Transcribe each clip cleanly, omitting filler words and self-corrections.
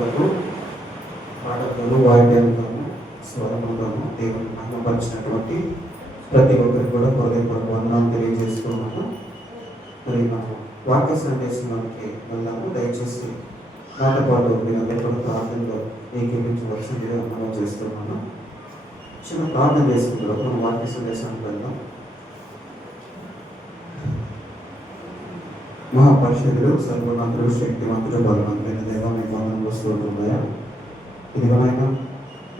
వరకు పాటలతోనూ వాయిద్యాలతోనూ స్వరములతోనూ దేవుని మహిమపరిచినటువంటి ప్రతి ఒక్కరికి కూడా హృదయపూర్వక వందనాలు తెలియజేస్తున్నాను. మరి మనం వాక్య సందేశంలోకి వెళ్దాము. దయచేసి నాతో పాటు మీరందరూ కూడా ప్రార్థనలో ఏకీపించవలసిందిగా మనం చేస్తున్నాను. చిన్న ప్రార్థన చేసుకుంటారు. మనం వాక్య సందేశానికి వెళ్దాం. మహాపరిషుడు సర్వమంతుడు శక్తివంతుడు బలవంతుడైన దేవ మీ వందనములు స్తోత్రములయ్యా. ఇదిగోనైనా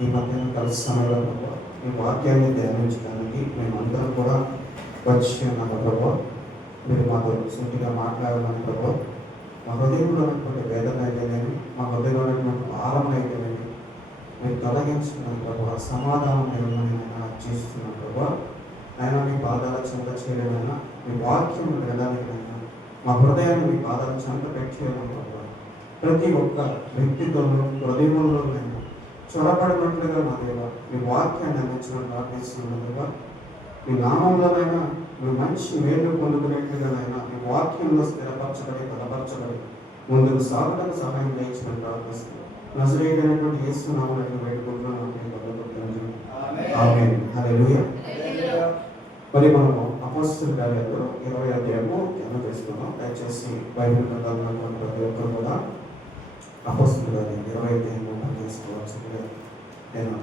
ఈ మధ్యాహ్నం కలిసి సమయంలో ప్రభావ మీ వాక్యాన్ని ధ్యానించడానికి మేమందరం కూడా వచ్చి ఉన్నాం ప్రభావ. మీరు మాతో సూటిగా మాట్లాడాలని ప్రభావ. మా హృదయంలో ఉన్నటువంటి వేదన అయితేనేమి, మా హృదయంలో ఉన్నటువంటి భారం అయితేనేమి మీరు తొలగించుకున్నాను ప్రభావ. సమాధానం ఏమైనా చేస్తున్నాను ప్రభావ. అయినా మీ పాదాల చెంత చేయడమైనా, మీ వాక్యం వినడానికైనా మా హృదయాన్ని మీ పాదాల చెంత పెట్టేయడం ప్రభావ. ప్రతి ఒక్క వ్యక్తితోనూ హృదయంలోనైనా చొరబడినట్లుగా మా దేవ మీ వాక్యాన్ని అందించడం ప్రార్థిస్తున్నట్టుగా మీ నామంలోనైనా మీ మంచి మేలు పొందుకునేట్లుగానైనా మీ వాక్యంలో స్థిరపరచబడి బలపరచబడి ముందుకు సాగడానికి సహాయం చేయించడం ప్రార్థిస్తున్నాం. నజరేయుడైనటువంటి యేసు నామములో వేడుకుంటున్నాను. ఆమేన్. హల్లెలూయా. మరి మనము అపోస్తలుల కార్యాలు 20వ అధ్యాయము ధ్యానం చేసుకున్నాం. దయచేసి బైబిల్ గ్రంథాలు ఉన్నటువంటి ప్రతి ఒక్కరు కూడా అపోస్తలుల కార్యాలు 20వ అధ్యాయము చేసుకోవాల్సిందిగా నేను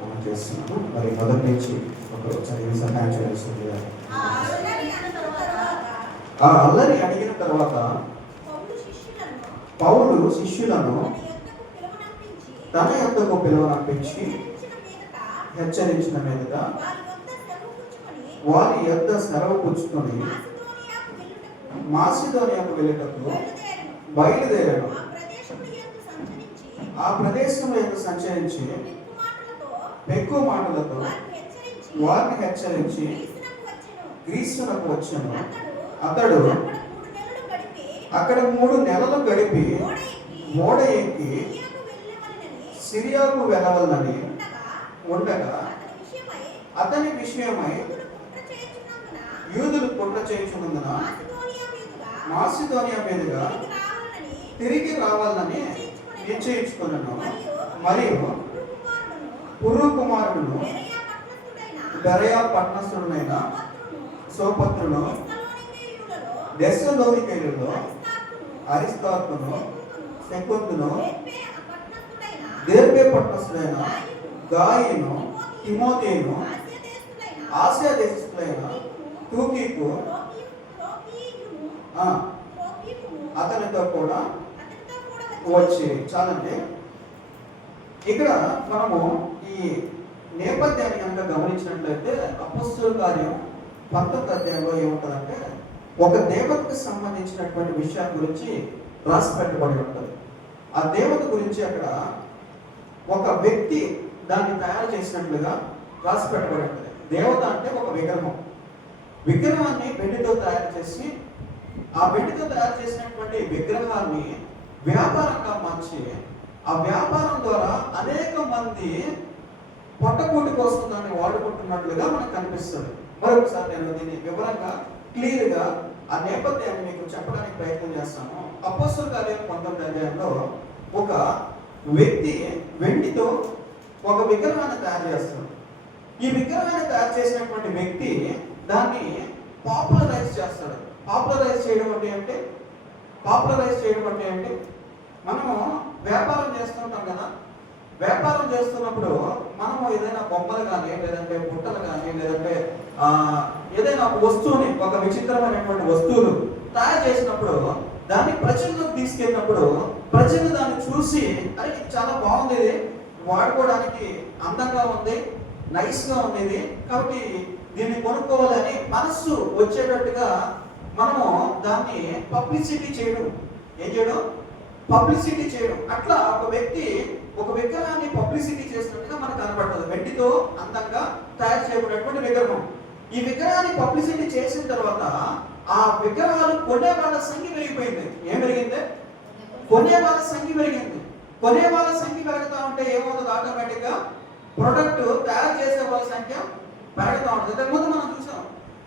మనం చేస్తున్నాను. మరి మొదటి నుంచి ఒకరు చదివి సహాయం చేయాల్సిందిగా. ఆ అల్లరి అడిగిన తర్వాత పౌలు శిష్యులను తన యొద్దకు పిలువనంపించి హెచ్చరించిన మీదట వారి యొద్ద సెలవు పుచ్చుకొని మాసిదోనియాకు వెళ్ళుటకు బయలుదేరాను. ఆ ప్రదేశంలో ఎందుకు సంచరించి ఎక్కువ మాటలతో వారిని హెచ్చరించి గ్రీసునకు వచ్చాను. అతడు అక్కడ 3 నెలలు గడిపి ఓడ ఎక్కి సిరియాకు వెళ్ళవలనని ఉండగా అతని విషయమై యూదులు కుట్ర చేయించున్నందున మాసిదోనియా మీదుగా తిరిగి రావాలని నిశ్చయించుకున్నాను. మరియు పుర్రు కుమారుడును బెరయా పట్టణస్థుడునైన సోపత్రును దెస్సలోనికేయులలో అరిస్తార్కును సెకుందును దెర్బే పట్టణస్థుడైన గాయిను తిమోతేయును ఆసియా దేశస్థుడైన తూకీకు అతనితో కూడా వచ్చి. చాలండి. ఇక్కడ మనము ఈ నేపథ్యాన్ని కనుక గమనించినట్లయితే అపోస్తలుల కార్యం 19వ అధ్యాయంలో ఏముంటుందంటే ఒక దేవతకు సంబంధించినటువంటి విషయాల గురించి రాసి పెట్టబడి ఉంటుంది. ఆ దేవత గురించి అక్కడ ఒక వ్యక్తి దాన్ని తయారు చేసినట్లుగా రాసి పెట్టబడి ఉంటుంది. దేవత అంటే ఒక విగ్రహాన్ని వెండితో తయారు చేసి ఆ వెండితో తయారు చేసినటువంటి విగ్రహాన్ని వ్యాపారంగా మార్చి ఆ వ్యాపారం ద్వారా అనేక మంది పొట్టకూటి కోసం దాన్ని వాడుకుంటున్నట్లుగా మనకు కనిపిస్తుంది. మరొకసారి నేను దీన్ని వివరంగా క్లియర్గా ఆ నేపథ్యాన్ని మీకు చెప్పడానికి ప్రయత్నం చేస్తాను. అపోస్తలుల కార్యం 19వ అధ్యాయంలో ఒక వ్యక్తి వెండితో ఒక విగ్రహాన్ని తయారు చేస్తాడు. ఈ విగ్రహాన్ని తయారు చేసినటువంటి వ్యక్తి దాన్ని పాపులరైజ్ చేస్తాడు. పాపులరైజ్ చేయడం అంటే మనము వ్యాపారం చేస్తుంటాం కదా. వ్యాపారం చేస్తున్నప్పుడు మనము ఏదైనా బొమ్మలు కానీ, లేదంటే బుట్టలు కానీ, లేదంటే ఏదైనా ఒక వస్తువుని, ఒక విచిత్రమైనటువంటి వస్తువులు తయారు చేసినప్పుడు దాన్ని ప్రజల్లోకి తీసుకెళ్ళినప్పుడు ప్రజలు దాన్ని చూసి అరే చాలా బాగుంది, వాడుకోవడానికి అందంగా ఉంది, నైస్గా ఉంది, కాబట్టి దీన్ని కొనుక్కోవాలని మనస్సు వచ్చేటట్టుగా మనము దాన్ని పబ్లిసిటీ చేయడం. ఏం చేయడం? పబ్లిసిటీ చేయడం. అట్లా ఒక వ్యక్తి ఒక విగ్రహాన్ని పబ్లిసిటీ చేసినట్టుగా మనకు కనబడుతుంది. వెండితో అందంగా తయారు చేయబడినటువంటి విగ్రహం. ఈ విగ్రహాన్ని పబ్లిసిటీ చేసిన తర్వాత ఆ విగ్రహాలు కొనే వాళ్ళ సంఖ్య పెరిగిపోయింది. ఏం పెరిగింది? కొనే వాళ్ళ సంఖ్య పెరిగింది. కొనే వాళ్ళ సంఖ్య పెరుగుతూ ఉంటే ఏమవుతుంది? ఆటోమేటిక్గా ప్రొడక్ట్ తయారు చేసే వాళ్ళ సంఖ్య పెరుగుతూ ఉంటుంది. ఇంతకుముందు మనం చూసాం,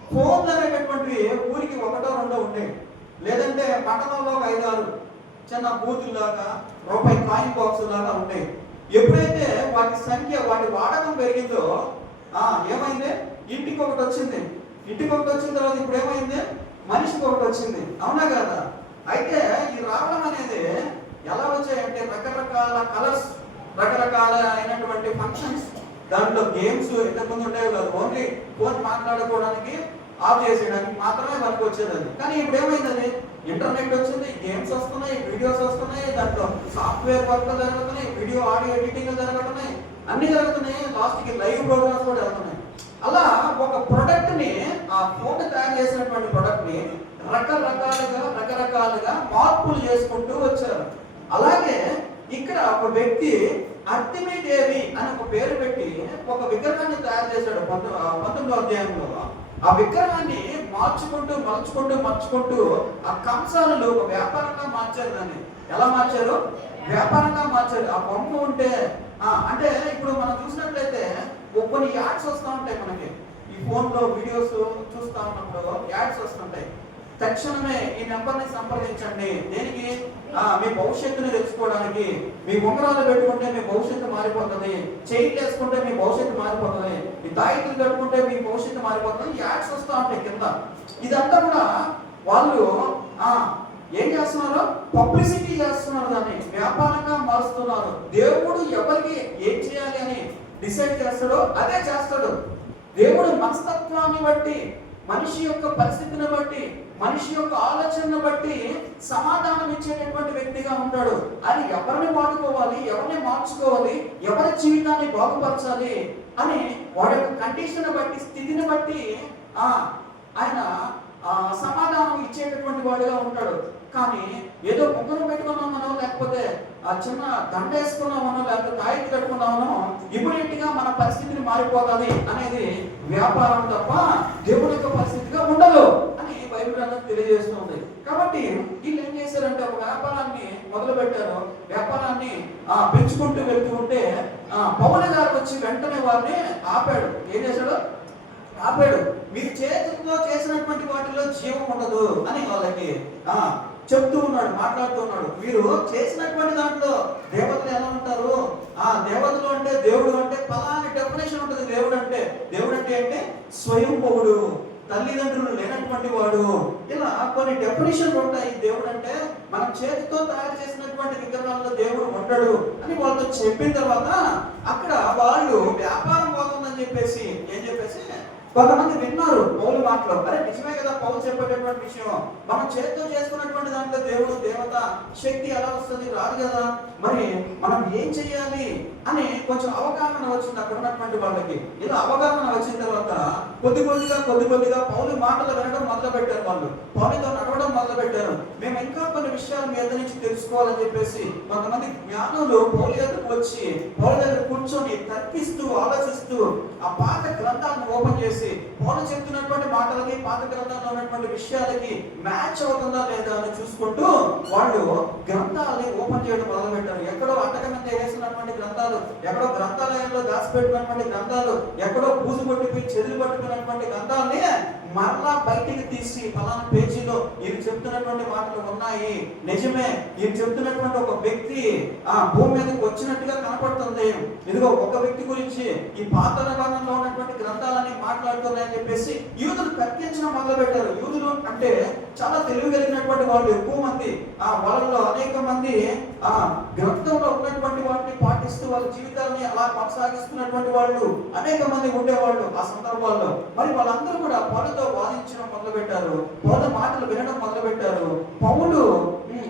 ఫోన్లు అనేటటువంటివి ఊరికి 1-2 ఉండేవి. లేదంటే పట్టణంలో 5-6, చిన్న బూతుల్లాగా, రూపాయి కాయిన్ బాక్స్ లాగా ఉంటాయి. ఎప్పుడైతే వాటి సంఖ్య, వాటి వాడకం పెరిగిందో ఏమైంది? ఇంటికి ఒకటి వచ్చింది. ఇంటికి ఒకటి వచ్చిన తర్వాత ఇప్పుడు ఏమైంది? మనిషికి ఒకటి వచ్చింది. అవునా కదా? అయితే ఈ రావడం అనేది ఎలా వచ్చాయంటే రకరకాల కలర్స్, రకరకాల అయినటువంటి ఫంక్షన్స్, దాంట్లో గేమ్స్ ఇంతకుముందు ఉండేవి కాదు. ఓన్లీ ఫోన్ మాట్లాడుకోవడానికి, ఆఫ్ చేసేయడానికి మాత్రమే మనకు వచ్చేది అది. కానీ ఇప్పుడు ఏమైంది? అది ఇంటర్నెట్ వచ్చింది, గేమ్స్ వస్తున్నాయి, వీడియోస్ వస్తున్నాయి, దాంట్లో సాఫ్ట్వేర్ వర్క్ జరుగుతున్నాయి, వీడియో ఆడియో ఎడిటింగ్ జరుగుతున్నాయి, అన్ని జరుగుతున్నాయి. లాస్ట్కి లైవ్ ప్రోగ్రామ్స్ కూడా వెళ్తున్నాయి. అలా ఒక ప్రొడక్ట్ ని, ఆ ఫోన్ తయారు చేసినటువంటి ప్రొడక్ట్ ని రకరకాలుగా మార్పులు చేసుకుంటూ వచ్చారు. అలాగే ఇక్కడ ఒక వ్యక్తి అర్తిమీదేవి అని ఒక పేరు పెట్టి ఒక విగ్రహాన్ని తయారు చేశాడు 19వ అధ్యాయంలో. ఆ విగ్రహాన్ని మార్చుకుంటూ ఆ కంసాలను ఒక వ్యాపారంగా మార్చారు. దాన్ని ఎలా మార్చారు? వ్యాపారంగా మార్చారు. ఆ బొమ్మ ఉంటే అంటే ఇప్పుడు మనం చూసినట్లయితే కొన్ని యాడ్స్ వస్తూ ఉంటాయి మనకి. ఈ ఫోన్లో వీడియోస్ చూస్తూ ఉన్నప్పుడు యాడ్స్ వస్తుంటాయి. తక్షణమే ఈ నెంబర్ని సంప్రదించండి. దేనికి? మీ భవిష్యత్తుని తెలుసుకోవడానికి. మీ ఉంగరాలు పెట్టుకుంటే మీ భవిష్యత్తు మారిపోతుంది, చైన్ వేసుకుంటే మీ భవిష్యత్తు మారిపోతుంది, మీ తాయితులు కట్టుకుంటే మీ భవిష్యత్తు మారిపోతుంది. యాడ్స్ వస్తూ ఉంటాయి కింద. ఇదంతా కూడా వాళ్ళు ఏం చేస్తున్నారు? పబ్లిసిటీ చేస్తున్నారు, దాన్ని వ్యాపారంగా మారుస్తున్నారు. దేవుడు ఎవరికి ఏం చేయాలి అని డిసైడ్ చేస్తాడో అదే చేస్తాడు. దేవుడు మనస్తత్వాన్ని బట్టి, మనిషి యొక్క పరిస్థితిని బట్టి, మనిషి యొక్క ఆలోచనను బట్టి సమాధానం ఇచ్చేటటువంటి వ్యక్తిగా ఉంటాడు. అది ఎవరిని వాడుకోవాలి, ఎవరిని మార్చుకోవాలి, ఎవరి జీవితాన్ని బాగుపరచాలి అని వాడి యొక్క కండిషన్ బట్టి, స్థితిని బట్టి ఆయన సమాధానం ఇచ్చేటటువంటి వాడుగా ఉంటాడు. కానీ ఏదో ముగ్గురు పెట్టుకున్నామనో, లేకపోతే చిన్న దండ వేసుకున్నామనో, లేకపోతే తాయికి కట్టుకున్నామనో ఇమీడియట్ గా మన పరిస్థితిని మారిపోతుంది అనేది వ్యాపారం తప్ప దేవుడి యొక్క పరిస్థితిగా ఉండదు అని బైబిల్ గ్రంథం తెలియజేస్తుంది. కాబట్టి వీళ్ళు ఏం చేశారంటే ఒక వ్యాపారాన్ని మొదలు పెట్టారు. వ్యాపారాన్ని పెంచుకుంటూ వెళ్తూ ఉంటే పౌలు గారు వచ్చి వెంటనే వారిని ఆపాడు. ఏం చేశాడు? ఆపాడు. మీరు చేతులతో చేసినటువంటి వాటిలో జీవం ఉండదు అని వాళ్ళకి చెప్తూ ఉన్నాడు, మాట్లాడుతూ ఉన్నాడు. మీరు చేసినటువంటి దాంట్లో దేవతలు ఎలా ఉంటారు? దేవతలు అంటే, దేవుడు అంటే పలాని డెఫినేషన్ ఉంటుంది. దేవుడు అంటే అంటే స్వయంభవుడు, తల్లిదండ్రులు లేనటువంటి వాడు, ఇలా కొన్ని డెఫినేషన్లు ఉంటాయి. దేవుడు అంటే మనం చేతితో తయారు చేసినటువంటి విగ్రహాల్లో దేవుడు ఉండడు అని వాళ్ళతో చెప్పిన తర్వాత అక్కడ వాళ్ళు వ్యాపారం పోతుందని చెప్పేసి కొంతమంది విన్నారు పౌలు మాటలు. అరే నిజమే కదా పౌలు చెప్పేటటువంటి విషయం. మనం చేతితో చేసుకున్నటువంటి దాంట్లో దేవుడు, దేవత, శక్తి ఎలా వస్తుంది? రాదు కదా. మరి మనం ఏం చెయ్యాలి అని కొంచెం అవగాహన వచ్చింది అక్కడ ఉన్నటువంటి వాళ్ళకి. ఇలా అవగాహన వచ్చిన తర్వాత కొద్ది కొద్దిగా పౌలు మాటలు వినడం మొదలు పెట్టారు. వాళ్ళు పౌలుతో నడవడం మొదలు పెట్టారు. మేము ఇంకా కొన్ని విషయాలు మీ దగ్గర నుంచి తెలుసుకోవాలని చెప్పేసి కొంతమంది జ్ఞానులు పౌలు దగ్గరకు వచ్చి పౌలు దగ్గర కూర్చొని తర్కిస్తూ, ఆలోచిస్తూ ఆ పాత గ్రంథాలను ఓపెన్ చేసి పౌలు చెప్తున్నటువంటి మాటలకి, పాత గ్రంథంలో ఉన్నటువంటి విషయాలకి మ్యాచ్ అవుతుందా లేదా అని చూసుకుంటూ వాళ్ళు గ్రంథాలని ఓపెన్ చేయడం మొదలు పెట్టారు. ఎక్కడో అట్టక మీద వేసినటువంటి గ్రంథాలు, ఎక్కడో గ్రంథాలయంలో దాచిపెట్టినటువంటి గ్రంథాలు, ఎక్కడో బూజు పట్టిపోయి చెదులు పట్టుకున్నటువంటి గ్రంథాలని మరలా బయటికి తీసి ఫలానా పేజీలో ఈయన చెప్తున్నటువంటి మాటలు ఉన్నాయి, నిజమే, ఈయన చెప్తున్నటువంటి ఒక వ్యక్తి భూమి మీదకి వచ్చినట్టుగా కనపడుతుంది. ఇదిగో ఒక వ్యక్తి గురించి ఈ పాత నిబంధనలో ఉన్నటువంటి గ్రంథాలని మాట్లాడుతున్నాయని చెప్పేసి యూదులు తర్కించడం మొదలు పెట్టారు. యూదులు అంటే చాలా తెలివి కలిగినటువంటి వాళ్ళు ఎక్కువ మంది. వాళ్ళలో అనేక మంది గ్రంథంలో ఉన్నటువంటి వాటిని పాటిస్తూ వాళ్ళ జీవితాన్ని అలా కొనసాగిస్తున్నటువంటి వాళ్ళు అనేక మంది ఉండేవాళ్ళు ఆ సందర్భాల్లో. మరి వాళ్ళందరూ కూడా పౌలుతో వాదించడం మొదలు పెట్టారు, పౌలు మాటలు వినడం మొదలు పెట్టారు. పౌలు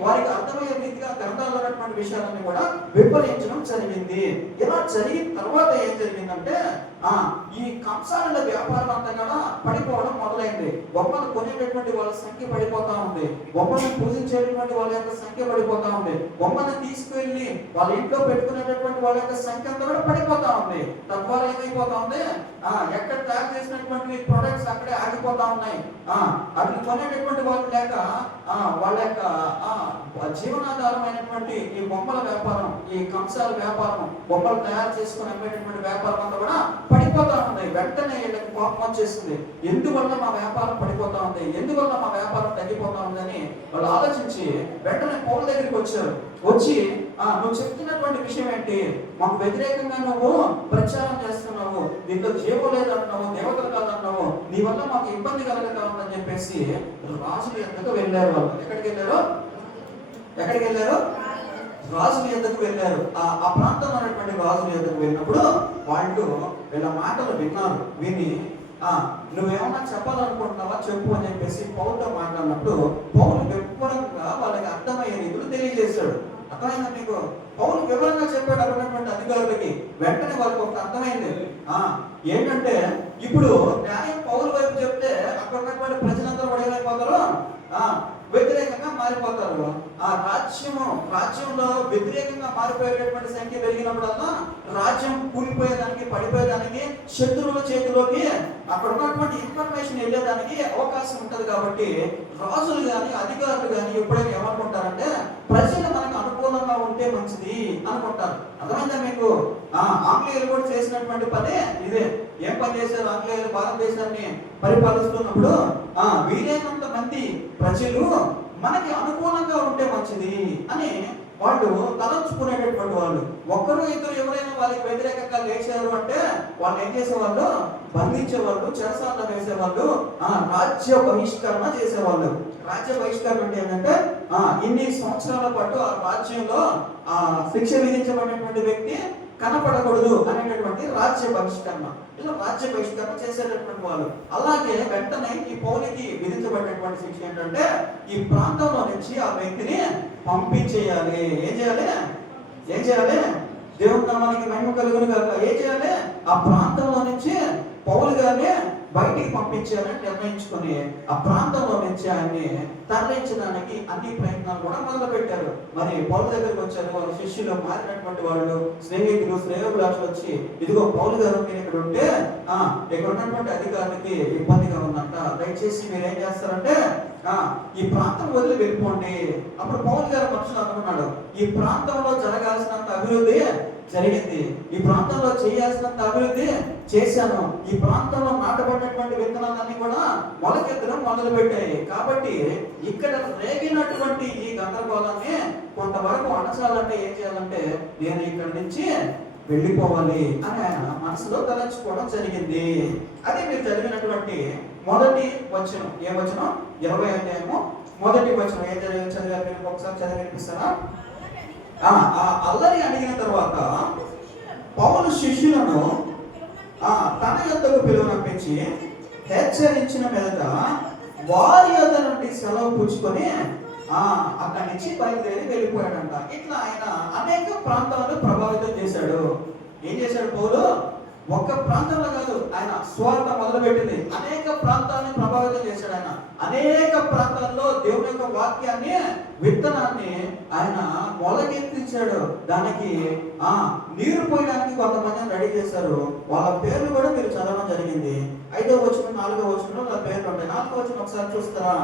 వారికి అర్థమయ్యే రీతిగా గ్రంథాల్లో ఉన్నటువంటి విషయాలన్నీ కూడా వివరించడం జరిగింది. ఇలా జరిగిన తర్వాత ఏం జరిగిందంటే ఈ కంసాల వ్యాపారం అంతా కూడా పడిపోవడం మొదలైంది. బొమ్మలు కొనేటటువంటి వాళ్ళ సంఖ్య పడిపోతా ఉంది, బొమ్మలను పూజించేటటువంటి వాళ్ళ యొక్క సంఖ్య పడిపోతా ఉంది, బొమ్మను తీసుకువెళ్ళి వాళ్ళ ఇంట్లో పెట్టుకునేటటువంటి వాళ్ళ యొక్క సంఖ్య అంతా కూడా పడిపోతా ఉంది. తద్వారా ఏమైపోతా ఉంది? ఎక్కడ తయారు చేసినటువంటి ప్రొడక్ట్స్ అక్కడే ఆగిపోతా ఉన్నాయి. అవి కొనేటటువంటి వాళ్ళు లేక వాళ్ళ యొక్క జీవనాధారమైనటువంటి ఈ బొమ్మల వ్యాపారం, ఈ కంసాల వ్యాపారం, బొమ్మలు తయారు చేసుకుని అమ్మేటటువంటి వ్యాపారం అంతా కూడా పడిపోతా ఉంది. వెంటనే వీళ్ళకి కోపం వచ్చేస్తుంది. ఎందువల్ల మా వ్యాపారం పడిపోతా ఉంది, ఎందువల్ల మా వ్యాపారం తగ్గిపోతా ఉందని వాళ్ళు ఆలోచించి వెంటనే పౌలు దగ్గరికి వచ్చారు. వచ్చి నువ్వు చెప్తున్నటువంటి విషయం ఏంటి, మాకు వ్యతిరేకంగా నువ్వు ప్రచారం చేస్తున్నావు, దీంట్లో జీవం లేదంటున్నావు, దేవతలు కాదన్నావు, నీ వల్ల మాకు ఇబ్బంది కలగతా ఉందని చెప్పేసి రాజుల ఎందుకు వెళ్ళారు. వాళ్ళు ఎక్కడికి వెళ్ళారు? రాజుల ఎందుకు వెళ్ళారు. ఆ ప్రాంతంలో ఉన్నటువంటి రాజుల ఎందుకు వెళ్ళినప్పుడు వాళ్ళు వీళ్ళ మాటలు విన్నారు. విని నువ్వేమన్నా చెప్పాలనుకుంటున్నావా చెప్పు అని చెప్పేసి పౌలుతో మాట్లాడినప్పుడు పౌలు వివరంగా వాళ్ళకి అర్థమయ్యే రీతిలో తెలియజేశాడు. అర్థమైందా మీకు? పౌలు వివరంగా చెప్పాడు అన్నటువంటి అధికారులకి. వెంటనే వాళ్ళకి ఒక అర్థమైంది. ఏంటంటే ఇప్పుడు న్యాయం పౌలు వైపు చెప్తే అక్కడ ఉన్నటువంటి ప్రజలందరూ కూడా ఏమైపోతారు? వ్యతిరేకంగా మారిపోతారు. ఆ రాజ్యంలో వ్యతిరేకంగా మారిపోయేటటువంటి సంఖ్య పెరిగినప్పుడల్లా రాజ్యం కూలిపోయేదానికి, పడిపోయేదానికి, శత్రువుల చేతిలోకి అక్కడ ఉన్నటువంటి ఇన్ఫర్మేషన్ వెళ్ళేదానికి అవకాశం ఉంటది. కాబట్టి రాజులు కానీ అధికారులు కానీ ఎప్పుడైనా ఏమనుకుంటారంటే ప్రజలు మనకు అనుకూలంగా ఉంటే మంచిది అనుకుంటారు. అర్థమైందా మీకు? ఆంగ్లేయులు కూడా చేసినటువంటి పని ఇదే. ఏం పని చేశారు ఆంగ్లేయులు భారతదేశాన్ని పరిపాలిస్తున్నప్పుడు? వీలైనంత మంది ప్రజలు మనకి అనుకూలంగా ఉంటే మంచిది అని వాళ్ళు తలంచుకునేటటువంటి వాళ్ళు. ఒక్కరు ఇద్దరు ఎవరైనా వాళ్ళకి వ్యతిరేకంగా లేచారు అంటే వాళ్ళు ఏం చేసేవాళ్ళు? బంధించేవాళ్ళు, చెరసాలలో వేసేవాళ్ళు, రాజ్య బహిష్కరణ చేసేవాళ్ళు. రాజ్య బహిష్కరణ అంటే ఏంటంటే ఇన్ని సంవత్సరాల పాటు ఆ రాజ్యంలో శిక్ష విధించబడినటువంటి వ్యక్తి కనపడకూడదు అనేటటువంటి రాజ్య బహిష్కరణ. ఇలా రాజ్య బహిష్కరణ చేసేటటువంటి వాళ్ళు. అలాగే వెంటనే ఈ పౌలుకి విధించబడినటువంటి శిక్ష ఏంటంటే ఈ ప్రాంతంలో నుంచి ఆ వ్యక్తిని పంపించేయాలి. ఏం చేయాలి? దేవుని నామానికి మహిమ కలుగును గాక. ఏం చేయాలి? ఆ ప్రాంతంలో నుంచి పౌలు గారిని బయటికి పంపించాలని నిర్ణయించుకొని ఆ ప్రాంతంలో నుంచి ఆయన్ని తరలించడానికి అన్ని ప్రయత్నాలు కూడా మొదలు పెట్టారు. మరి పౌలు దగ్గరికి వచ్చారు. వాళ్ళ శిష్యులు, మారినటువంటి వాళ్ళు, స్నేహితులు, శ్రేయోభిలాషులు వచ్చి ఇదిగో పౌలు గారు మీరు ఇక్కడ ఉంటే ఇక్కడ ఉన్నటువంటి అధికారులకి ఇబ్బందిగా ఉందంట, దయచేసి మీరు ఏం చేస్తారంటే ఈ ప్రాంతం వదిలి వెళ్ళిపోండి. అప్పుడు పౌలు గారు మనుషులు అనుకున్నాడు, ఈ ప్రాంతంలో జరగాల్సినంత అభివృద్ధి జరిగింది, ఈ ప్రాంతంలో చేయాల్సినంత అభివృద్ధి చేశాను, ఈ ప్రాంతంలో నాటబడినటువంటి విత్తనాలన్నీ కూడా మొలకెత్తడం మొదలు పెట్టాయి. కాబట్టి ఇక్కడ రేగినటువంటి ఈ గందరగోళాన్ని కొంతవరకు అణచాలంటే ఏం చేయాలంటే నేను ఇక్కడి నుంచి వెళ్ళిపోవాలి అని ఆయన మనసులో తలంచుకోవడం జరిగింది. అదే మీరు చదివినటువంటి మొదటి వచనం. ఏ వచనం? 20వ అధ్యాయము మొదటి వచనం. ఏం చదివారు మీరు ఒకసారి చదివి వినిపిస్తారా? అల్లరి అడిగిన తర్వాత పౌలు శిష్యులను తన యొద్దకు పిలువనంపించి హెచ్చరించిన మీదట వారి యొద్ద నుండి సెలవు పుచ్చుకొని అక్కడి నుంచి బయలుదేరి వెళ్ళిపోయాడంట. ఇట్లా ఆయన అనేక ప్రాంతాలను ప్రభావితం చేశాడు. ఏం చేశాడు పౌలు? ఒక్క ప్రాంతంలో కాదు, ఆయన స్వార్థ మొదలుపెట్టింది అనేక ప్రాంతాలను ప్రభావితం చేశాడు. ఆయన అనేక ప్రాంతాల్లో దేవుని యొక్క వాక్యాన్ని, విత్తనాన్ని ఆయన మొలకెత్తించాడు. దానికి నీరు పోయడానికి కొంతమందిని రెడీ చేశారు. వాళ్ళ పేర్లు కూడా మీరు చదవడం జరిగింది. 5వ వచనం, 4వ వచనంలో వాళ్ళ పేర్లు ఉంటాయి. 4వ వచనం ఒకసారి చూస్తారా?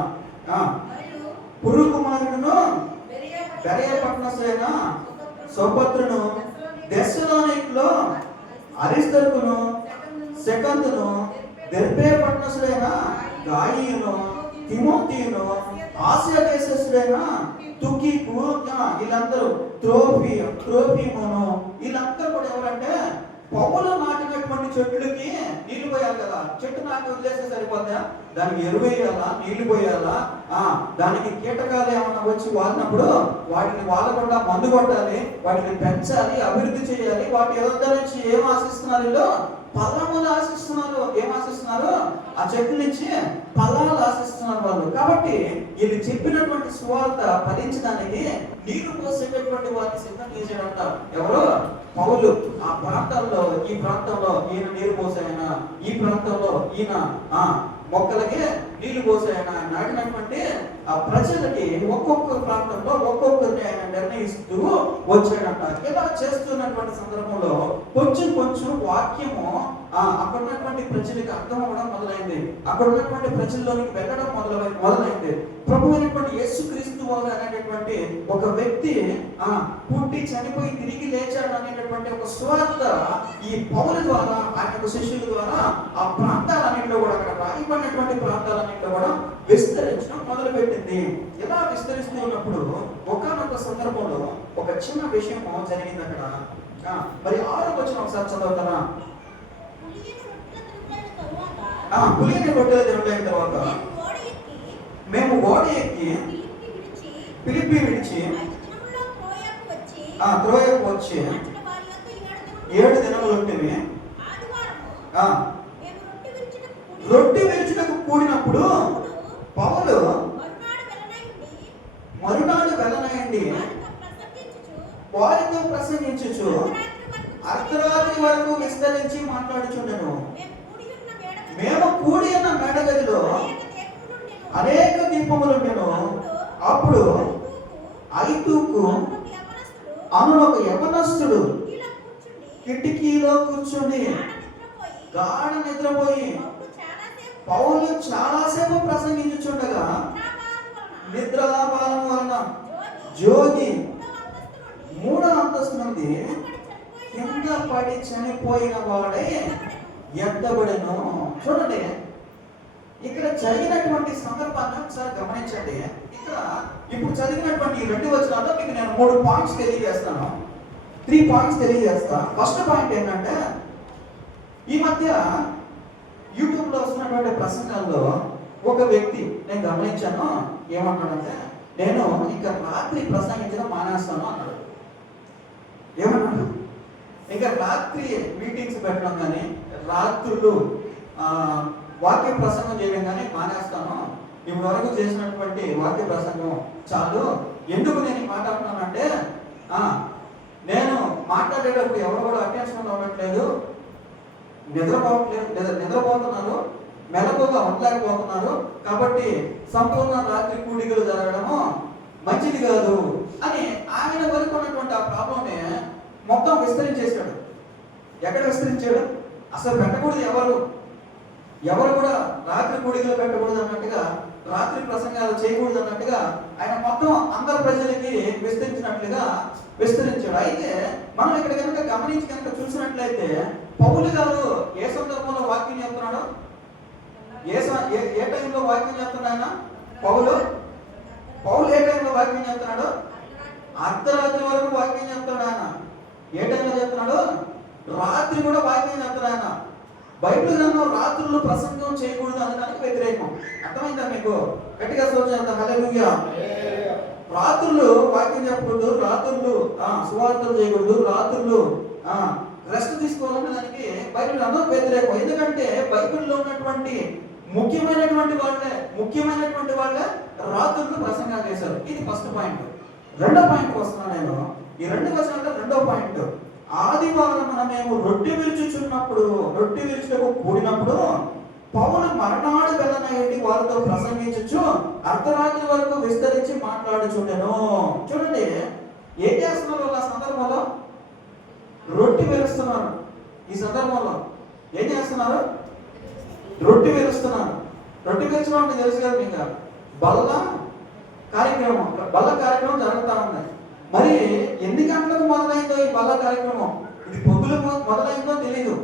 పురు కుమారుడును బెరయ పట్టణస్థుడైన సోపత్రును, దెస్సలోనికలో అరిస్తర్కును, సెకందును, దెర్బే పట్టణస్థుడైన గాయియును, తిమోతియును, ఆసియా దేశస్థుడైన తుకికు, వీళ్ళందరూ త్రోఫిమును, వీళ్ళందరూ కూడా ఎవరంటే పౌలు నాటినటువంటి చెట్లకి నీళ్లు పోయాలి కదా. చెట్టు నాటి వదిలేస్తే సరిపోతా? దానికి ఎరువు వేయాలా, నీళ్లు పోయాలా, దానికి కీటకాలు ఏమన్నా వచ్చి వాడినప్పుడు వాటిని వాడకుండా మందు కొట్టాలి, వాటిని పెంచాలి, అభివృద్ధి చేయాలి. వాటి ఎదుట నుంచి ఏం ఆశిస్తున్నారు? వీళ్ళు ఫలములు ఆశిస్తున్నారు. ఏం ఆశిస్తున్నారు? ఆ చెట్ల నుంచి ఫలాలు ఆశిస్తున్నారు వాళ్ళు. కాబట్టి వీళ్ళు చెప్పినటువంటి సువార్త ఫలించడానికి నీరు పోసేటటువంటి వారిని సిద్ధం చేసేటంట ఎవరు? పౌలు. ఆ ప్రాంతాల్లో, ఈ ప్రాంతంలో ఈయన నీరు పోసాయన, ఈ ప్రాంతంలో ఈయన మొక్కలకి నీళ్లు పోసాయన, నాటినటువంటి ఆ ప్రజలకి ఒక్కొక్క ప్రాంతంలో ఒక్కొక్కరిని ఆయన నిర్ణయిస్తూ వచ్చాడంట. ఇలా చేస్తున్నటువంటి సందర్భంలో కొంచెం వాక్యము అక్కడ ఉన్నటువంటి ప్రజలకి అర్థం అవ్వడం మొదలైంది. అక్కడ ఉన్నటువంటి ప్రజల్లోనికి వెళ్ళడం మొదలైంది. ప్రభు అయినటువంటి యేసుక్రీస్తు వారు అనేటటువంటి ఒక వ్యక్తి పుట్టి చనిపోయి తిరిగి లేచాడు అనేటటువంటి ఒక సువార్త ఈ పౌలు ద్వారా ఆయన యొక్క శిష్యుల ద్వారా ఆ ప్రాంతాలన్నింటిలో కూడా అక్కడ రాయబడినటువంటి ప్రాంతాలన్నింటిలో కూడా విస్తరించడం మొదలుపెట్టింది. ఇలా విస్తరిస్తూ ఉన్నప్పుడు ఒకానొక సందర్భంలో ఒక చిన్న విషయం జరిగింది అక్కడ. మరి 6వ వచనం ఒకసారి చదువుతారా? పులియని రొట్టెల దినములైన తర్వాత మేము ఓడ ఎక్కి ఫిలిప్పి విడిచి త్రోయకు వచ్చి 7 దినములు ఉంటేవి. రొట్టె విరుచుటకు కూడినప్పుడు పౌలు మరునాడు వెళ్ళనయండి వారితో ప్రసంగించుచు అర్ధరాత్రి వరకు విస్తరించి మాట్లాడుచుండెను. మేము కూడి ఉన్న మేడగదిలో అనేక దీపములు ఉండెను. అప్పుడు ఐతుకు అను ఒక యవనస్తుడు కిటికీలో కూర్చుని గాఢ నిద్రపోయి పౌలు చాలాసేపు ప్రసంగించుచుండగా నిద్రాభావం వలన జోగి 3వ అంతస్తు నుండి కింద పడి చనిపోయిన వాడే ఎత్తబడెను. చూడండి, ఇక్కడ జరిగినటువంటి సందర్భాన్ని ఒకసారి గమనించండి. ఇక్కడ ఇప్పుడు చదివినటువంటి 2 వచనాల్లో మీకు నేను 3 పాయింట్స్ తెలియజేస్తాను. 3 పాయింట్స్ తెలియజేస్తా. ఫస్ట్ పాయింట్ ఏంటంటే, ఈ మధ్య యూట్యూబ్లో వస్తున్నటువంటి ప్రసంగాల్లో ఒక వ్యక్తి నేను గమనించాను. ఏమన్నాడంటే, నేను ఇంకా రాత్రి ప్రసంగించడం మానేస్తాను అన్నాడు. ఏమన్నాడు? ఇంకా రాత్రి మీటింగ్స్ పెట్టడం కానీ రాత్రులు వాక్య ప్రసంగం చేయడం కానీ మానేస్తాను. ఇప్పటి వరకు చేసినటువంటి వాక్య ప్రసంగం చాలు. ఎందుకు నేను మాట్లాడుతున్నానంటే, నేను మాట్లాడేటప్పుడు ఎవరు కూడా అటెన్షన్లో ఉండట్లేదు, నిద్రపోతున్నారు, మెలకుగా ఉండలేకపోతున్నారు. కాబట్టి సంపూర్ణ రాత్రి కూడికలు జరగడము మంచిది కాదు అని ఆయన వరకు ఉన్నటువంటి ఆ ప్రాబ్లంని మొత్తం విస్తరించేశాడు. ఎక్కడ విస్తరించాడు? అసలు పెట్టకూడదు, ఎవరు కూడా రాత్రి కూడికలు పెట్టకూడదు అన్నట్టుగా, రాత్రి ప్రసంగాలు చేయకూడదు అన్నట్టుగా ఆయన మొత్తం అందరి ప్రజలకి విస్తరించినట్లుగా విస్తరించాడు. అయితే మనం ఇక్కడ కనుక కనుక చూసినట్లయితే పౌలు గారు ఏ సందర్భంలో వాక్యం చెప్తున్నాడు? ఏ టైంలో వాక్యం చెప్తున్నాడు ఆయన? పౌలు ఏ టైంలో వాక్యం చెప్తున్నాడు? అర్ధరాత్రి వరకు వాక్యం చెప్తున్నాడు ఆయన. ఏ టైంలో చెప్తున్నాడు? రాత్రి కూడా వాక్యం చెప్తున్నాడు ఆయన. బైబిల్ గ్రంథం రాత్రులు ప్రసంగం చేయకూడదు అనడానికి వ్యతిరేకం. అర్థమైందా మీకు? గట్టిగా సోచంత హల్లెలూయా. రాత్రులు వాక్యం చెప్పకూడదు, రాత్రులు సువార్తలు చేయకూడదు, రాత్రులు రెస్ట్ తీసుకోవాలనే దానికి బైబిల్ గ్రంథం వ్యతిరేకం. ఎందుకంటే బైబిల్లో ఉన్నటువంటి ముఖ్యమైనటువంటి వాళ్ళే రాత్రులు ప్రసంగాలు చేశారు. ఇది ఫస్ట్ పాయింట్. రెండో పాయింట్ వస్తున్నాను నేను. ఈ 2 వచనాల్లో రెండో పాయింట్, ఆదివారం మేము రొట్టె విరుచుటకు కూడినప్పుడు పౌలు మరణాడు వెళ్ళనయ్యండి వారితో ప్రసంగించు అర్ధరాత్రి వరకు విస్తరించి మాట్లాడుచుండెను. చూడండి, ఏం చేస్తున్నారు వాళ్ళ సందర్భంలో? రొట్టె విరుస్తున్నారు. ఈ సందర్భంలో ఏం చేస్తున్నారు? రొట్టె విరుస్తున్నారు. రొట్టె విరచడం అంటే తెలుసు కదా మీకు, బల్ల కార్యక్రమం జరుగుతూ ఉంది. మరి ఎన్ని గంటలకు మొదలైందో ఈ బల్ల కార్యక్రమం? ఇది పొద్దులు మొదలైందో తెలియదు,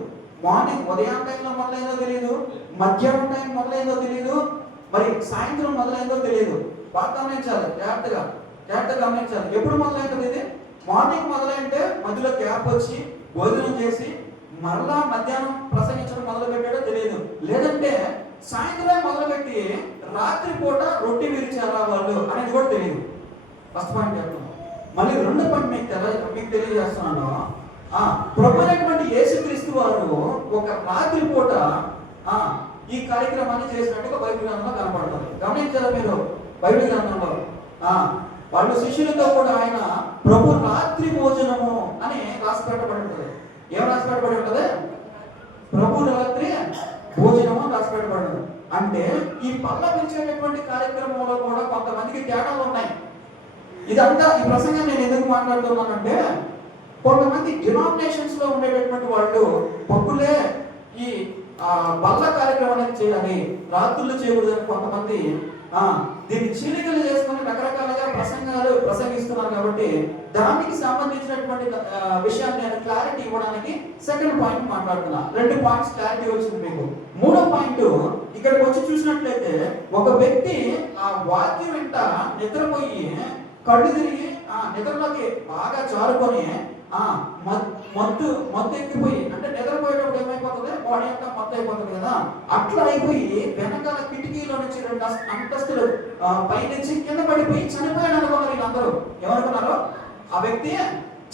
మార్నింగ్ ఉదయం టైంలో మొదలైందో తెలియదు, మధ్యాహ్నం టైం మొదలైందో తెలియదు, మరి సాయంత్రం మొదలైందో తెలియదు. బాగా గమనించాలి, జాగ్రత్తగా గమనించాలి. ఎప్పుడు మొదలైంది ఇది? మార్నింగ్ మొదలైంటే మధ్యలో గ్యాప్ వచ్చి భోజనం చేసి మరలా మధ్యాహ్నం ప్రసంగించడం మొదలు పెట్టాడో తెలియదు. లేదంటే సాయంత్రం మొదలుపెట్టి రాత్రి పూట రొట్టె విరిచారా వాళ్ళు అనేది కూడా తెలియదు. ఫస్ట్ పాయింట్ చెప్తున్నాను. మళ్ళీ రెండో పాయింట్ మీకు తెలియజేస్తున్నాను. ప్రభువైనటువంటి యేసుక్రీస్తు వారు ఒక రాత్రి పూట ఈ కార్యక్రమాన్ని చేసినట్టుగా బైబిల్ గ్రంథంలో కనపడుతుంది. గమనించారా మీరు? బైబిల్ గ్రంథంలో వాళ్ళు శిష్యులతో కూడా ఆయన ప్రభు రాత్రి భోజనము అని రాసి పెట్టబడి ఉంటుంది. ఏం రాసి పెట్టబడి ఉంటుంది? ప్రభు రాత్రి భోజనము రాసి పెట్టబడి ఉంటుంది. అంటే ఈ పళ్ళ పిలిచేటటువంటి కార్యక్రమంలో కూడా కొంతమందికి తేడాలు ఉన్నాయి. ఇదంతా ఈ ప్రసంగం నేను ఎందుకు మాట్లాడుతున్నానంటే, కొంతమంది డినామినేషన్స్ లో ఉండేటటువంటి వాళ్ళు పప్పులే ఈ బల్ల కార్యక్రమం అనేది చేయాలి, రాత్రులు చేయకూడదని కొంతమంది దీన్ని చీలికలు చేసుకొని రకరకాలుగా ప్రసంగాలు ప్రసంగిస్తున్నారు కాబట్టి దానికి సంబంధించినటువంటి విషయాన్ని నేను క్లారిటీ ఇవ్వడానికి సెకండ్ పాయింట్ మాట్లాడుతున్నా. 2 పాయింట్స్ క్లారిటీ వచ్చింది మీకు. 3వ పాయింట్ ఇక్కడికి వచ్చి చూసినట్లయితే ఒక వ్యక్తి ఆ వాక్యం వెంట నిద్రపోయి కళ్ళు తిరిగి నిద్రలోకి బాగా జారుకొని మత్తు ఎక్కిపోయి, అంటే నిద్రపోయేటప్పుడు ఏమైపోతుంది, బాడీ అంతా మత్తు అయిపోతుంది కదా, అట్లా అయిపోయి వెనకాల కిటికీలో నుంచి 2 అంతస్తులు పైనుంచి కింద పడిపోయి చనిపోయాడు అనుకున్నారు. వీళ్ళందరూ ఏమనుకున్నారు? ఆ వ్యక్తి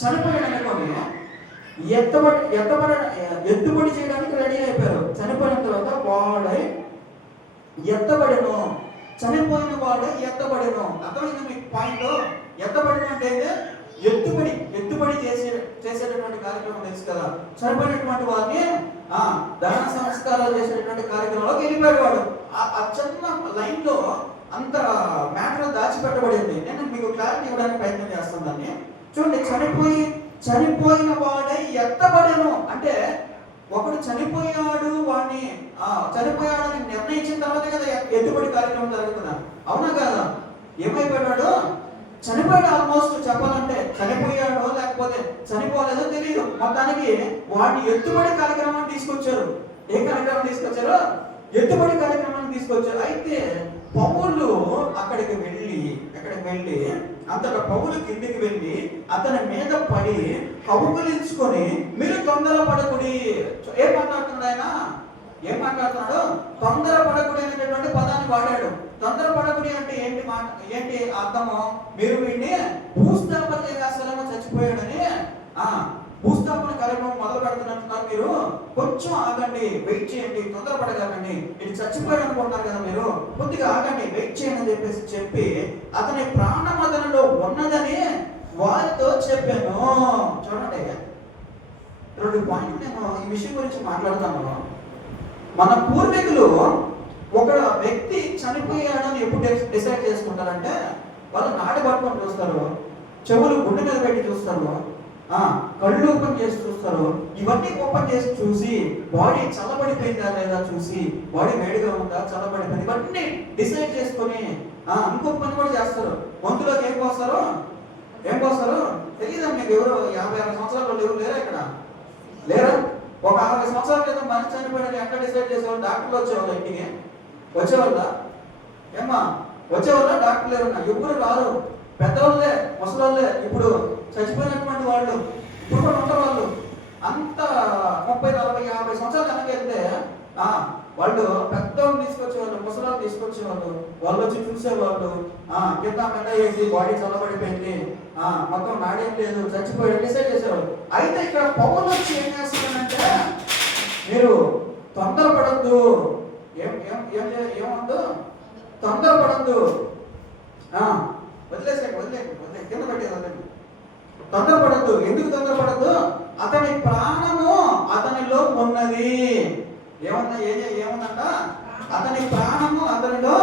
చనిపోయాడు అనుకోని ఎత్తుబడి చేయడానికి రెడీ అయిపోయారు. చనిపోయిన తర్వాత వాడై ఎత్తబడెను, చనిపోయిన వాడు ఎత్తబడెను. అర్థమైంది మీకు పాయింట్? ఎత్తబడిన అంటే ఎత్తుబడి చేసేటటువంటి కార్యక్రమం తెలుసు కదా. చనిపోయినటువంటి వారిని దహన సంస్కారాలు చేసేటటువంటి కార్యక్రమంలోకి వెళ్ళిపోయాడు వాడు. ఆ చిన్న లైన్ లో అంత మ్యాటర్ దాచిపెట్టబడింది. నేను మీకు క్లారిటీ ఇవ్వడానికి ప్రయత్నం చేస్తాను దాన్ని. చూడండి, చనిపోయిన వాడై ఎత్తబడెను అంటే ఒకడు చనిపోయాడు, వాడిని చనిపోయాడని నిర్ణయించిన తర్వాత కదా ఎత్తుబడి కార్యక్రమం జరుగుతుందా? అవునా కదా? ఏమైపోయాడు? చనిపోయాడు. ఆల్మోస్ట్ చెప్పాలంటే చనిపోయాడో లేకపోతే చనిపోలేదో తెలియదు. మొత్తానికి వాడిని ఎత్తుబడి కార్యక్రమాన్ని తీసుకొచ్చారు. ఏ కార్యక్రమం తీసుకొచ్చారు? ఎత్తుబడి కార్యక్రమాన్ని తీసుకొచ్చారు. అయితే పౌలు అక్కడికి వెళ్ళి అంతటా పౌలు కిందికి వెళ్ళి అతని మీద పడి కౌగిలించుకొని మీరు తొందరపడకుడి. ఏం మాట్లాడుతున్నాడు? తొందరపడకుడి అనేటటువంటి పదాన్ని వాడాడు. తొందరపడకుడి అంటే ఏంటి అర్థము? మీరు వీడిని భూస్థాపన చేసేస్తారేమో, చచ్చిపోయాడని భూస్థాపన కార్యక్రమం మొదలు పెడుతున్నట్టున్నారు. మీరు కొంచెం ఆగండి, వెయిట్ చేయండి, తొందరపడగలండి. ఇది చచ్చిపోయాడు అనుకుంటున్నారు కదా, మీరు కొద్దిగా ఆగండి, వెయిట్ చేయండి అని చెప్పి అతని ప్రాణమదనలో ఉన్నదని వారితో చెప్పాను. చూడండి, 2 పాయింట్లు నేను ఈ విషయం గురించి మాట్లాడతాను. మన పూర్వీకులు ఒక వ్యక్తి చనిపోయాడని ఎప్పుడు డిసైడ్ చేసుకుంటారంటే, వాళ్ళు నాడి పట్టుకొని చూస్తారు, చెవులు గుండె మీద పెట్టి చూస్తారు, కళ్ళు ఓపెన్ చేసి చూస్తారు. ఇవన్నీ ఓపెన్ చేసి చూసి బాడీ చల్లబడిపోయిందా లేదా చూసి, బాడీ వేడిగా ఉందా చల్లబడిపోయింది, ఇవన్నీ డిసైడ్ చేసుకొని ఇంకొక పని కూడా చేస్తారు. గొంతులోకి ఏం పోస్తారు తెలియదా మీకు? ఎవరు 50-60 సంవత్సరాలు ఎవరు లేరా ఇక్కడ? లేరా? ఒక 60 సంవత్సరాల క్రితం మనిషి చనిపోయాడని ఎక్కడ డిసైడ్ చేసేవాళ్ళు? డాక్టర్లు వచ్చేవాళ్ళు, ఇంటికి వచ్చేవాళ్ళ? వచ్చేవాళ్ళ? డాక్టర్లు ఎవరన్నా? ఎవరు రారు, పెద్దవాళ్ళే, ముసలోళ్ళే. ఇప్పుడు చచ్చిపోయినటువంటి వాళ్ళు ఇప్పుడు కూడా ఉంటారు. వాళ్ళు అంత 30, 40, 50 సంవత్సరాలు వెనక్కి వెళ్తే వాళ్ళు పెద్దవాళ్ళు తీసుకొచ్చేవాళ్ళు, ముసలాళ్ళు తీసుకొచ్చేవాళ్ళు. వాళ్ళు వచ్చి చూసేవాళ్ళు, కింద మెడ వేసి బాడీ చల్లబడిపోయింది, మొత్తం నాడేం లేదు, చచ్చిపోయి డిసైడ్ చేసేవాళ్ళు. అయితే ఇక్కడ పౌలు వచ్చి ఏం చేస్తున్నాడంటే, మీరు తొందరపడద్దు. ఏమొద్దు, తొందరపడద్దు, వదిలేసే కింద పెట్టేది. తొందరపడద్దు. ఎందుకు తొందరపడద్దు? అతని ప్రాణము అతనిలో ఉన్నది. ఏముందంట? అతని ప్రాణము అతనిలో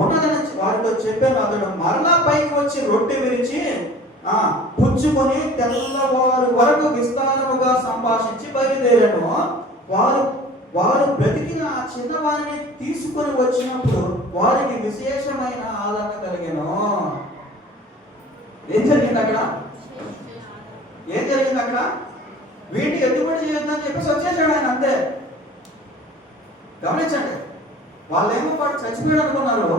ఉన్నదని వారితో చెప్పాను. అతడు మరలా పైకి వచ్చి రొట్టె విరిచి పుచ్చుకొని తెల్లవారు వరకు విస్తారముగా సంభాషించి బయలుదేరాను. వారు బ్రతికిన ఆ చిన్నవారిని తీసుకొని వచ్చినప్పుడు వారికి విశేషమైన ఆదరణ కలిగాను. ఏం జరిగింది అక్కడ? వీటిని ఎత్తుబడి చేయొద్దని చెప్పేసి వచ్చేసాడు ఆయన, అంతే. గమనించండి, వాళ్ళేమో వాడు చచ్చిపోయాడు అనుకున్నారు,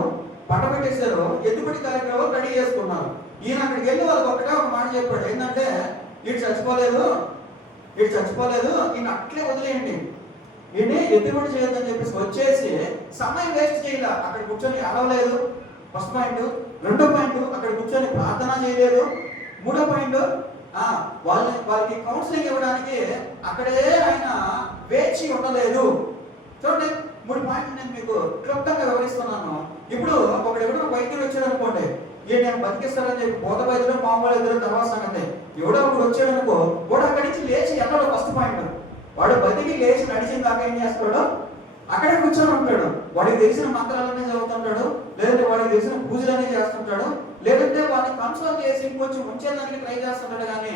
పంట పెట్టేశారు, ఎత్తుబడి కార్యక్రమాలు రెడీ చేసుకున్నారు. ఈయన అక్కడికి వెళ్ళి వాళ్ళు కొత్తగా ఒక మాట చెప్పాడు. ఏంటంటే, వీడు చచ్చిపోలేదు, ఈయన అట్లే వదిలేయండి, ఈయన్ని ఎత్తుబడి చేయొద్దని చెప్పేసి వచ్చేసి సమయం వేస్ట్ చేయాల. అక్కడ కూర్చొని అడవలేదు, ఫస్ట్ పాయింట్. 2వ పాయింట్, అక్కడ కూర్చొని ప్రార్థన చేయలేదు. 3వ పాయింట్, వాళ్ళకి కౌన్సిలింగ్ ఇవ్వడానికి అక్కడే ఆయన వేచి ఉండలేదు. చూడండి, 3 పాయింట్లు నేను మీకు క్లుప్తంగా వివరిస్తున్నాను. ఇప్పుడు ఎవడో వైద్యుడు వచ్చాడు అనుకోండి, నేను బతికిస్తానని చెప్పి బోధ వైద్యులు, మామూలు వైద్యులు తర్వాత సంగతి. ఎవడో ఒకడు వచ్చాడు అనుకో, వాడు అక్కడి నుంచి లేచి వెళ్ళాడు. ఫస్ట్ పాయింట్, వాడు బతికి లేచి నడిచిన దాకా ఏం చేస్తాడు? అక్కడే కూర్చొని ఉంటాడు. వాడికి తెలిసిన మంత్రాలన్నీ చదువుతుంటాడు, లేదంటే వాడికి తెలిసిన పూజలన్నీ చేస్తుంటాడు, లేదంటే వాడిని కన్సల్ట్ చేసి ఇంకొంచెం ఉంచేదానికి ట్రై చేస్తుంటాడు. కానీ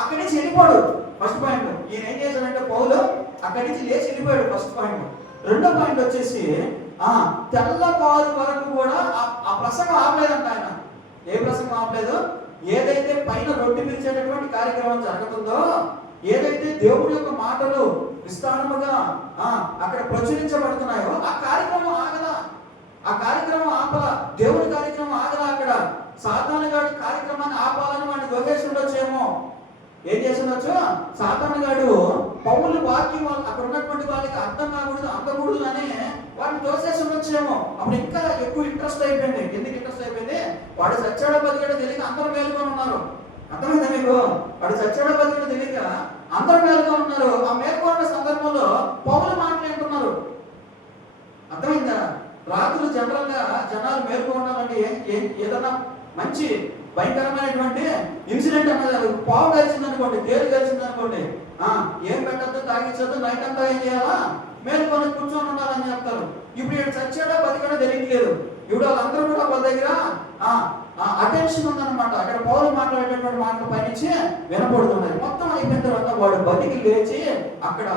అక్కడి నుంచి వెళ్ళిపోడు. First point. ఈయన ఏం చేశాడంటే, పౌలు అక్కడి నుంచి లేచి వెళ్ళిపోయాడు. First point. 2వ పాయింట్ వచ్చేసి ఆ తెల్లవారు వరకు కూడా ఆ ప్రసంగం ఆపలేదంట ఆయన. ఏ ప్రసంగం ఆపలేదు? ఏదైతే పైన రొట్టె పిలిచేటటువంటి కార్యక్రమం జరుగుతుందో, ఏదైతే దేవుడి యొక్క మాటలు విస్తారముగా అక్కడ ప్రచురించబడుతున్నాయో ఆ కార్యక్రమం ఆగదా, ఆ కార్యక్రమం ఆపలా, దేవుడి కార్యక్రమం ఆగదా. అక్కడ సాతాను గాడు కార్యక్రమాన్ని ఆపాలని వాడిని దొంగేసి ఉండొచ్చేమో. ఏం చేసి ఉండొచ్చు? సాతాను గాడు పౌలు వాక్యం అక్కడ ఉన్నటువంటి వాళ్ళకి అర్థం అందకూడదు అని వాడిని తోసేసి ఉండొచ్చేమో. అప్పుడు ఇంకా ఎక్కువ ఇంట్రెస్ట్ అయిపోయింది. ఎందుకు ఇంట్రెస్ట్ అయిపోయింది? వాడు చచ్చాడో బతికాడో తెలియక అందరూ మేలుకొని ఉన్నారు. అర్థమైందా మీకు? వాడు చచ్చాడో బతికాడో తెలియక అందరూ మేలుకొని ఉన్నారు. ఆ మేలుకొన్న సందర్భంలో పౌలు మాటలు వింటున్నారు. అర్థమైందా? రాత్రులు జనరల్ గా జనాలు మేలుకోవడాలంటే ఏదన్నా మంచి భయంకరమైనటువంటి ఇన్సిడెంట్ అన్నది, పావు కలిసింది అనుకోండి, తేలు కలిసింది అనుకోండి, ఏం పెట్టద్దు, తాగించద్దు, నైట్ అంతా ఏం చేయాలా, మేలుకొని కూర్చొని ఉండాలని చెప్తారు. ఇప్పుడు ఇక్కడ చచ్చాడో బతికాడో తెలియట్లేదు. ఇప్పుడు వాళ్ళందరూ కూడా వాళ్ళ దగ్గర అటెన్షన్ ఉందన్నమాట. అక్కడ పౌలు మాట్లాడేటటువంటి మాటలు పైనుంచి వినపడుతున్నాయి. మొత్తం అయిపోయిన తర్వాత వాడు బతికి లేచి అక్కడ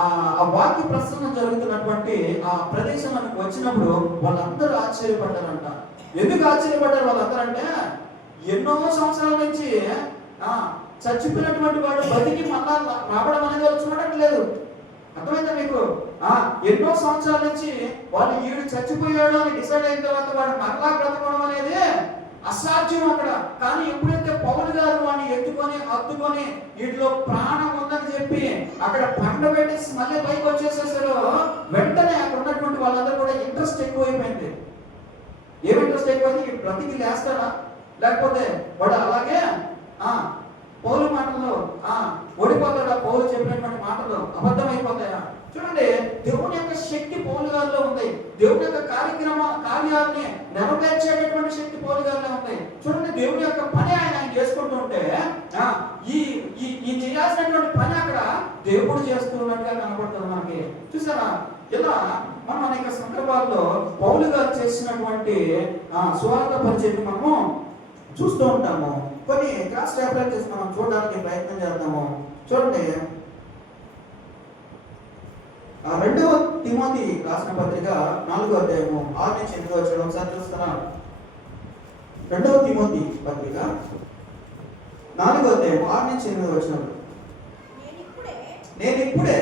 ఆ వాక్య ప్రసంగం జరుగుతున్నటువంటి ఆ ప్రదేశానికి వచ్చినప్పుడు వాళ్ళందరూ ఆశ్చర్యపడ్డారంట. ఎందుకు ఆశ్చర్యపడ్డారు వాళ్ళందరూ అంటే, ఎన్నో సంవత్సరాల నుంచి చచ్చిపోయినటువంటి వాడు బతికి మళ్ళా రావడం అనేది వాళ్ళు చూడట్లేదు. అర్థమైందా మీకు? ఎన్నో సంవత్సరాల నుంచి వాళ్ళు ఈడు చచ్చిపోయాడు అని డిసైడ్ అయిన తర్వాత వాడు మరలా బ్రతకడం అనేది అసాధ్యం అక్కడ. కానీ ఎప్పుడైతే పౌలు గారు వాడిని ఎత్తుకొని హత్తుకొని వీటిలో ప్రాణం ఉందని చెప్పి అక్కడ పండ పెట్టేసి మళ్ళీ పైకి వచ్చేసేసారో, వెంటనే అక్కడ ఉన్నటువంటి వాళ్ళందరూ కూడా ఇంట్రెస్ట్ ఎక్కువైపోయింది. ఏం ఇంట్రెస్ట్ ఎక్కువైంది? ఈ బ్రతికి లేస్తాడా, లేకపోతే వాడు అలాగే పౌలు మాటల్లో ఓడిపోతాడా, పౌలు చెప్పినటువంటి మాటలు అబద్ధం అయిపోతాయా? చూడండి, దేవుని యొక్క శక్తి పౌలు గారిలో ఉంది. దేవుని యొక్క కార్యాలని నెరవేర్చేటటువంటి శక్తి పౌలు గారిలో ఉంది. చూడండి, దేవుని యొక్క పని ఆయన చేసుకుంటూ ఉంటే ఈ చేయాల్సినటువంటి పని అక్కడ దేవుడు చేస్తున్నట్టుగా కనపడుతుంది మనకి. చూసారా? ఇలా మనం అనేక సందర్భాల్లో పౌలు గారు చేసినటువంటి సువార్త పరిచయం మనము చూస్తూ ఉంటాము. కొన్ని క్రాస్ రెఫరెన్సెస్ మనం చూడడానికి ప్రయత్నం చేద్దాము. చూడండి, 2వ తిమోతి రాసిన పత్రిక 4వ అధ్యాయము 6 నుంచి 8 వచ్చాడు. ఒకసారి చూస్తారా? 2వ తిమోతి పత్రిక 4వ అధ్యాయము 6 నుంచి 8 వచ్చాడు. నేను ఇప్పుడే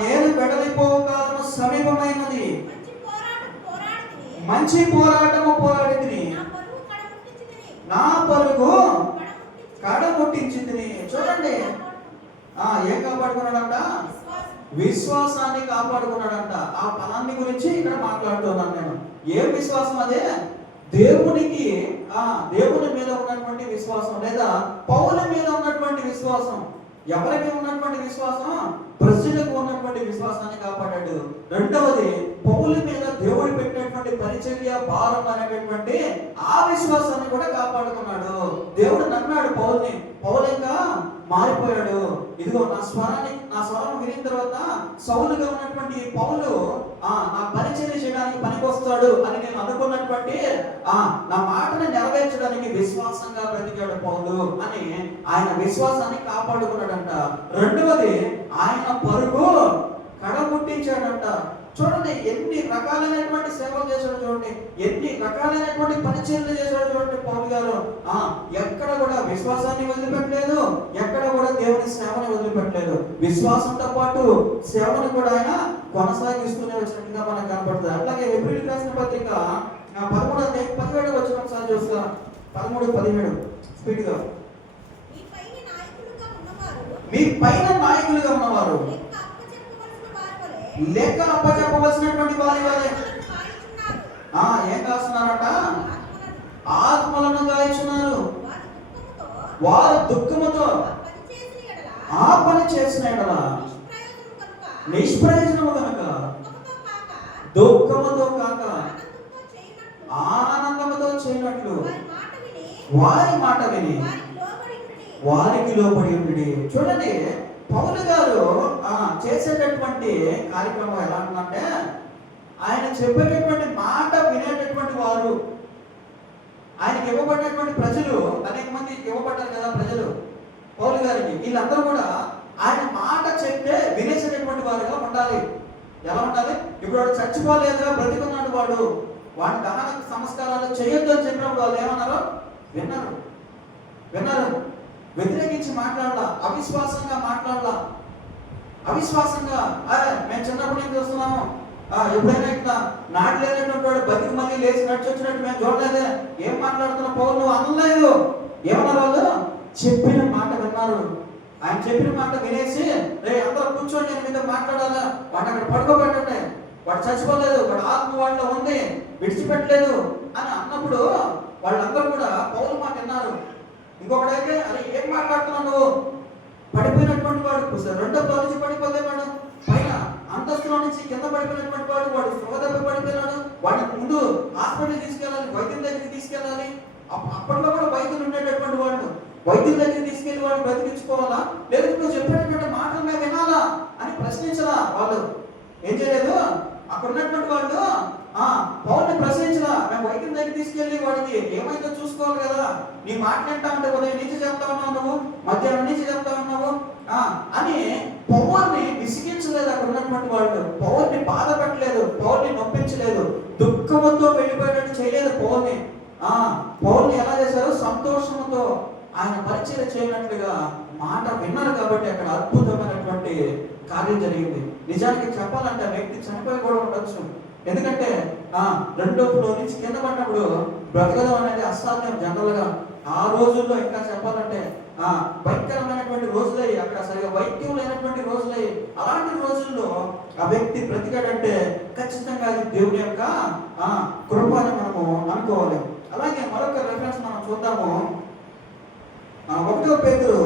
నేను వెడలిపోవు కాలము సమీపమైనది, మంచి పోరాటము పోరాడితిని, నా పరుగు కడముట్టించింది. చూడండి, ఏం కాపాడుకున్నాడంట? విశ్వాసాన్ని కాపాడుకున్నాడంట. ఆ ఫలాన్ని గురించి ఇక్కడ మాట్లాడుతున్నాను నేను. ఏం విశ్వాసం అదే? దేవునికి దేవుని మీద ఉన్నటువంటి విశ్వాసం, లేదా పౌల మీద ఉన్నటువంటి విశ్వాసం. ఎవరికి ఉన్నటువంటి విశ్వాసం? ప్రజలకు ఉన్నటువంటి విశ్వాసాన్ని కాపాడాడు. రెండవది, పౌలు మీద దేవుడు పెట్టినటువంటి పరిచర్య భారం అనేటటువంటి ఆ విశ్వాసాన్ని కూడా కాపాడుకున్నాడు. దేవుడు నమ్మాడు పౌల్ని. పౌలు ఇంకా మారిపోయాడు. ఇదిగో నా స్వరం వినిన తర్వాత సౌలుగా ఉన్నటువంటి పౌలు నా పరిచర్య చేయడానికి పనికొస్తాడు అని నేను అనుకున్నటువంటి నా మాటను నెరవేర్చడానికి విశ్వాసంగా బ్రతికాడు పౌలు అని ఆయన విశ్వాసాన్ని కాపాడుకున్నాడంట. రెండవది, ఆయన పరుగు కడముట్టించాడంట. చూడండి, ఎన్ని రకాలైనటువంటి సేవలు చేశాడు. చూడండి, ఎన్ని రకాలైనటువంటి పరిచర్యలు చేశాడు. చూడండి, పౌలు గారు ఎక్కడ కూడా విశ్వాసాన్ని వదిలిపెట్టలేదు, ఎక్కడ కూడా దేవుని సేవని వదిలిపెట్టలేదు. విశ్వాసంతో పాటు సేవను కూడా ఆయన కొనసాగిస్తూనే వచ్చినట్టుగా మనకు కనపడుతుంది. అట్లాగే హెబ్రీయులకు రాసిన పత్రిక 13వ అధ్యాయం 17 వచ్చిన ఒకసారి చూస్తా. 13-17 స్పీడ్ గా. మీ పైన నాయకులుగా ఉన్నవారు లేక అప్పచెప్పవలసినటువంటి వారి వలె ఏం కాస్తున్నారట? ఆత్మలను గాయచున్నారు. వారు దుఃఖముతో ఆ పని చేసిన ఎడల నిష్ప్రయోజనము కనుక దుఃఖముతో కాక ఆనందముతో చేయనట్లు వారి మాట విని వారికి లోబడి ఉండి. చూడండి, పౌలు గారు చేసేటటువంటి కార్యక్రమం ఎలా ఉందంటే, ఆయన చెప్పేటటువంటి మాట వినేటటువంటి వారు, ఆయనకి ఇవ్వబడినటువంటి ప్రజలు, అనేక మంది ఇవ్వబడ్డారు కదా ప్రజలు పౌలు గారికి. వీళ్ళందరూ కూడా ఆయన మాట చెప్తే వినేసేటటువంటి వారుగా ఉండాలి. ఎలా ఉండాలి? ఇప్పుడు వాడు చచ్చిపోలేదుగా, బ్రతికున్నాడు, వాడి దహన సంస్కారాలు చేయొద్దు అని చెప్పినప్పుడు వాళ్ళు ఏమన్నారు? విన్నారు. వ్యతిరేకించి మాట్లాడాల, అవిశ్వాసంగా మాట్లాడాల. అవిశ్వాసంగా మేము చిన్నప్పుడు ఏం చూస్తున్నాము, ఎప్పుడైనా ఇట్లా నాటి లేనటువంటి వాడు బతికి మళ్ళీ లేచి నడిచి వచ్చినట్టు మేము చూడలేదే, ఏం మాట్లాడుతున్నావు పౌలు నువ్వు అనలేదు. ఏమన్నారు వాళ్ళు? చెప్పిన మాట విన్నారు. ఆయన చెప్పిన మాట వినేసి రే అందరూ కూర్చొని నేను మీద మాట్లాడాలా, వాడు అక్కడ పడుకోబెట్టండి, వాడు చచ్చిపోలేదు, వాడు ఆత్మ వాళ్ళలో ఉంది, విడిచిపెట్టలేదు అని అన్నప్పుడు వాళ్ళందరూ కూడా పౌలు మాట విన్నారు. ఇంకొకడైతే అరే ఏం మాట్లాడుతున్నావు నువ్వు, పడిపోయినటువంటి వాడు రెండో ఫ్లోర్ నుంచి పడిపోతే వాడు పైన అంతస్తులో నుంచి కింద పడిపోయినటువంటి వాడు సోదరు పడిపోయినాడు, వాడిని ముందు హాస్పిటల్ తీసుకెళ్ళాలి, వైద్యుల దగ్గరికి తీసుకెళ్ళాలి. అప్పట్లో కూడా వైద్యులు ఉండేటటువంటి వాళ్ళు, వైద్యుల దగ్గరికి తీసుకెళ్లి వాడు బ్రతికించుకోవాలా, లేదు నువ్వు చెప్పేటటువంటి మాటలు మేము వినాలా అని ప్రశ్నించలా. వాళ్ళు ఏం చేయలేదు. అక్కడ ఉన్నటువంటి వాళ్ళు పౌరుని ప్రశ్నించలా. మేము వైద్యుల దగ్గర తీసుకెళ్లి వాడికి ఏమైతే చూసుకోవాలి కదా, నీ మాట్లాడతా ఉంటే ఉదయం నుంచి చెప్తా ఉన్నావు నువ్వు, మధ్యాహ్నం నుంచి చెప్తా ఉన్నావు అని పౌరుని విసిగించలేదు. అక్కడ ఉన్నటువంటి వాళ్ళు పౌరుని బాధ పెట్టలేదు, పౌరుని నొప్పించలేదు, దుఃఖంతో వెళ్ళిపోయేటట్టు చేయలేదు. పౌరుని ఎలా చేశారు? సంతోషంతో ఆయన పరిచయం చేయనట్లుగా మాట విన్నారు. కాబట్టి అక్కడ అద్భుతమైనటువంటి కార్యం జరిగింది. నిజానికి చెప్పాలంటే వ్యక్తి చనిపోయి కూడా ఉండొచ్చు. ఎందుకంటే రెండో ఫ్లోర్ నుంచి కింద పడినప్పుడు బ్రతకడం అనేది అసాధ్యం జనరల్ గా. ఆ రోజుల్లో ఇంకా చెప్పాలంటే భయంకరమైనటువంటి రోజులై, అక్కడ సరిగా వైద్యం లేనటువంటి రోజులై, అలాంటి రోజుల్లో ఆ వ్యక్తి బ్రతికాడంటే ఖచ్చితంగా అది దేవుని యొక్క కృపని మనము అనుకోవాలి. అలాగే మరొక రెఫరెన్స్ మనం చూద్దాము. 1 పేతురు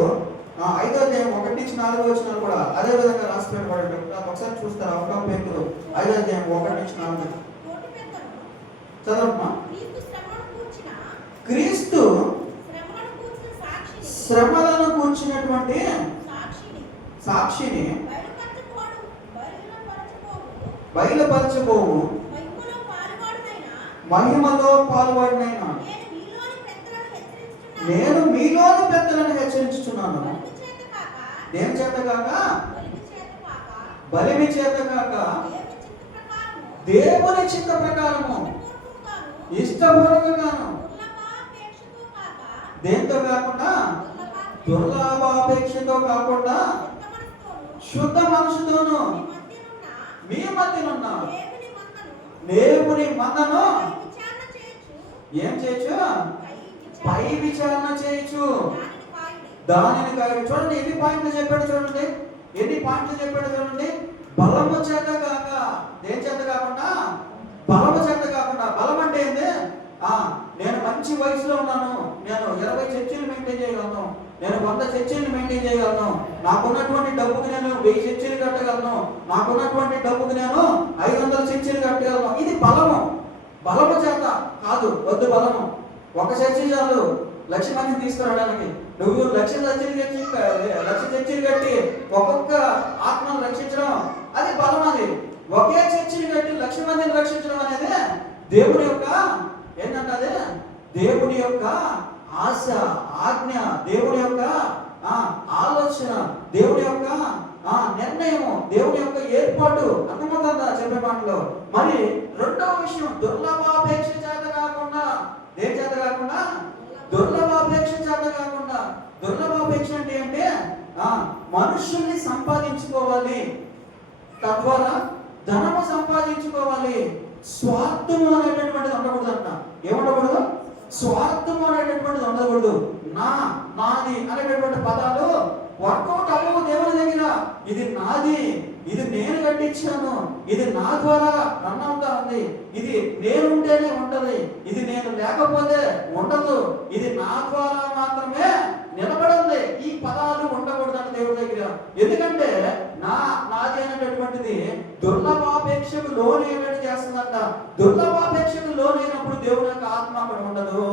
5వ అధ్యాయం 1-4 కూడా అదే విధంగా రాసి పెట్టబడి ఒకసారి చూస్తారా? 1 పేతురు 5వ అధ్యాయం 1-4 చదవమ్మా. క్రీస్తు శ్రమలను కూర్చున్నటువంటి సాక్షిని బయలుపరచబోవు, మహిమలో పాల్వాడినైనా నేను మీలోని పెద్దలను హెచ్చరించుచున్నాను. దేని చేత కాక, బలిమి చేత కాక, దేవుని చిత్త ప్రకారము ఇష్టపూర్వకంగాను, దేంతో కాకుండా, దుర్లాభాపేక్షతో కాకుండా, శుద్ధ మనసుతోను మీ మధ్యనున్న దేవుని మందను ఏం చేయొచ్చు? పై విచారణ చేయొచ్చు, దానిని కాదు. చూడండి ఎన్ని పాయింట్లు చెప్పాడు, చూడండి ఎన్ని పాయింట్లు చెప్పాడు చూడండి. బలము చేత కాక, దేని చేత కాకుండా, బలము చేత కాకుండా. బలం అంటే ఏంది? నేను మంచి వయసులో ఉన్నాను, నేను 20 చర్చిలు మెయింటైన్ చేయగలను, నేను 100 చర్చిలు మెయింటైన్ చేయగలను, నాకున్నటువంటి డబ్బుకి నేను 1000 చర్చిలు కట్టగలను, నాకున్నటువంటి డబ్బుకి నేను 500 చర్చిలు కట్టగలను. ఇది బలము. బలము చేత కాదు, వద్దు బలము. ఒక చర్చి చాలు 1,00,000 మందిని తీసుకురావడానికి. నువ్వు 1,00,000 చర్చిలు కట్టి ఒక్కొక్క ఆత్మను రక్షించడం అది బలం. అది ఒకే చర్చిని కట్టి 1,00,000 మందిని రక్షించడం అనేది దేవుని యొక్క ఏంటంటే దేవుని యొక్క ఆశ, ఆజ్ఞ, దేవుని యొక్క ఆలోచన, దేవుని యొక్క నిర్ణయము, దేవుని యొక్క ఏర్పాటు. అర్థమవుతుందా చెప్పే మాటలో? మరి రెండవ విషయం, దుర్లభాపేక్ష చేత కాకుండా, దేని చేత కాకుండా, దుర్లభాపేక్ష చేత కాకుండా. దుర్లభాపేక్ష అంటే మనుషుల్ని సంపాదించుకోవాలి, తద్వారా ధనము సంపాదించుకోవాలి. స్వార్థము అనేటటువంటిది ఉండకూడదంట. ఏముండకూడదు? స్వార్థము అనేటటువంటిది ఉండకూడదు. నాది అనేటటువంటి పదాలు వర్కౌట్ అవ్వవు దేవుని దగ్గర. ఇది నాది, ఇది నేను కట్టించాను, ఇది నా ద్వారా రన్ అవుతా ఉంది, ఇది నేనుంటేనే ఉంటది, ఇది నేను లేకపోతే ఉండదు, ఇది నా ద్వారా మాత్రమే నిలబడింది. ఈ పదాలు ఉండకూడదంట దేవుడి దగ్గర. ఎందుకంటే నాది అనేటటువంటిది దుర్లభాపేక్షకు లోనేటట్టు చేస్తుందంట. దుర్లభాపేక్షకు లోనైనప్పుడు దేవుని యొక్క ఆత్మ అక్కడ ఉండదు.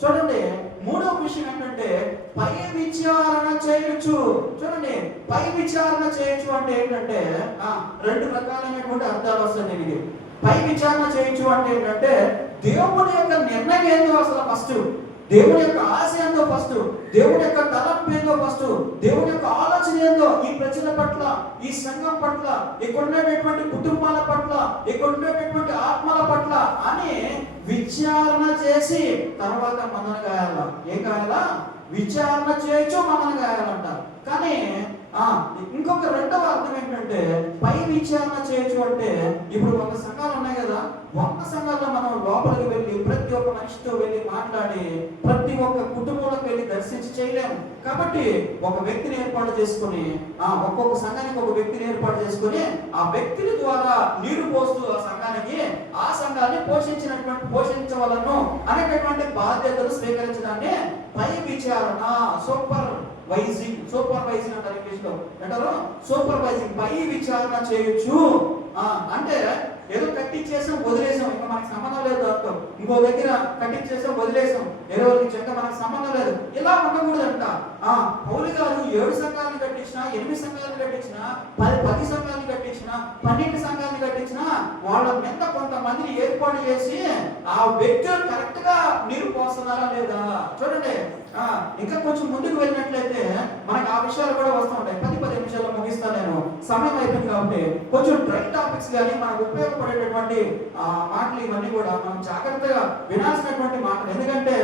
చూడండి మూడవ విషయం ఏంటంటే పై విచారణ చేయొచ్చు. చూడండి పై విచారణ చేయొచ్చు అంటే ఏంటంటే 2 రకాలైనటువంటి అర్థాలు వస్తాయి దీనికి. పై విచారణ చేయొచ్చు అంటే ఏంటంటే దేవుని యొక్క నిర్ణయం ఏందో అసలు ఫస్ట్ దేవుని యొక్క ఆశ ఏందో ఫస్ట్, దేవుని యొక్క తలంపు ఏందో ఫస్ట్, దేవుని యొక్క ఆలోచన ఏందో ఈ ప్రజల పట్ల, ఈ సంఘం పట్ల, ఇక్కడ ఉండేటటువంటి కుటుంబాల పట్ల, ఇక్కడ ఉండేటటువంటి ఆత్మల పట్ల అని విచారణ చేసి తర్వాత మనల్ని గాయాల. ఏం గాయాలా? విచారణ చేయొచ్చు, మనల్ని గాయాలంట. కానీ ఇంకొక రెండవ అర్థం ఏంటంటే పై విచారణ చేయొచ్చు అంటే, ఇప్పుడు 100 సంఘాలు ఉన్నాయి కదా, 100 సంఘాల్లో మనం లోపలికి వెళ్ళి ప్రతి ఒక్క మనిషితో వెళ్ళి మాట్లాడి ప్రతి ఒక్క కుటుంబంలోకి వెళ్ళి దర్శించి చేయలేము. కాబట్టి ఒక వ్యక్తిని ఏర్పాటు చేసుకుని, ఒక్కొక్క సంఘానికి ఒక వ్యక్తిని ఏర్పాటు చేసుకుని ఆ వ్యక్తిని ద్వారా నీరు పోస్తూ ఆ సంఘాన్ని పోషించవలను అనేటటువంటి బాధ్యతలు స్వీకరించడాన్ని పై విచారణ, సూపర్వైజింగ్ అంటారు ఇంగ్లీష్ లో. అంటారు సూపర్వైజింగ్, పై విచారణ చేయొచ్చు. అంటే ఏదో కట్టించేసాం వదిలేసాం, ఇంకా మనకు సంబంధం లేదు అర్థం. ఇంకో దగ్గర కట్టించేసాం వదిలేసాం, ఏదో ఇంకా మనకు సంబంధం లేదు, ఇలా ఉండకూడదంట. పౌలు గారు 7 సంఘాలను కట్టించినా, 8 సంఘాలను కట్టించినా, 10 సంఘాలను కట్టించినా, 12 సంఘాలను కట్టించినా వాళ్ళ మీద కొంతమందిని ఏర్పాటు చేసి ఆ వ్యక్తులు కరెక్ట్ గా నీరు పోస్తున్నారా లేదా చూడండి. ఇంకా కొంచెం ముందుకు వెళ్ళినట్లయితే మనకు ఆ విషయాలు కూడా వస్తూ ఉంటాయి. 10 నిమిషాల్లో ముగిస్తాను, నేను సమయం అయిపోయింది కాబట్టి. కొంచెం డ్రై టాపిక్స్ కానీ మనకు ఉపయోగపడేటటువంటి మాటలు ఇవన్నీ కూడా మనం జాగ్రత్తగా వినాల్సినటువంటి మాటలు. ఎందుకంటే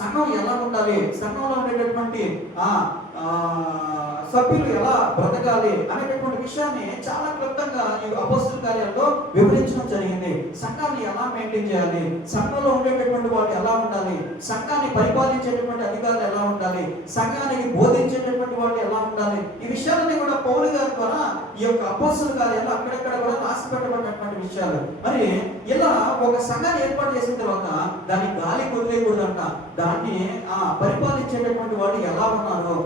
సంఘం ఎలా ఉండాలి, సంఘంలో ఉండేటటువంటి సభ్యులు ఎలా బ్రతకాలి అనేటటువంటి విషయాన్ని చాలా క్లుప్తంగా ఈ అపోస్తల కార్యాల్లో వివరించడం జరిగింది. సంఘాన్ని ఎలా మెయింటైన్ చేయాలి, సంఘంలో ఉండేటటువంటి వాళ్ళు ఎలా ఉండాలి, సంఘాన్ని పరిపాలించేటటువంటి అధికారులు ఎలా ఉండాలి, సంఘానికి బోధించేటటువంటి వాళ్ళు ఎలా ఉండాలి, ఈ విషయాలన్నీ కూడా పౌలు గారి ద్వారా ఈ యొక్క అపోస్తల కార్యాల్లో అక్కడెక్కడ కూడా రాసి పెట్టబడినటువంటి విషయాలు. మరి ఇలా ఒక సంఘాన్ని ఏర్పాటు చేసిన తర్వాత దాన్ని గాలి వదిలేయకూడదంట. దాన్ని పరిపాలించేటటువంటి వాళ్ళు ఎలా ఉన్నారో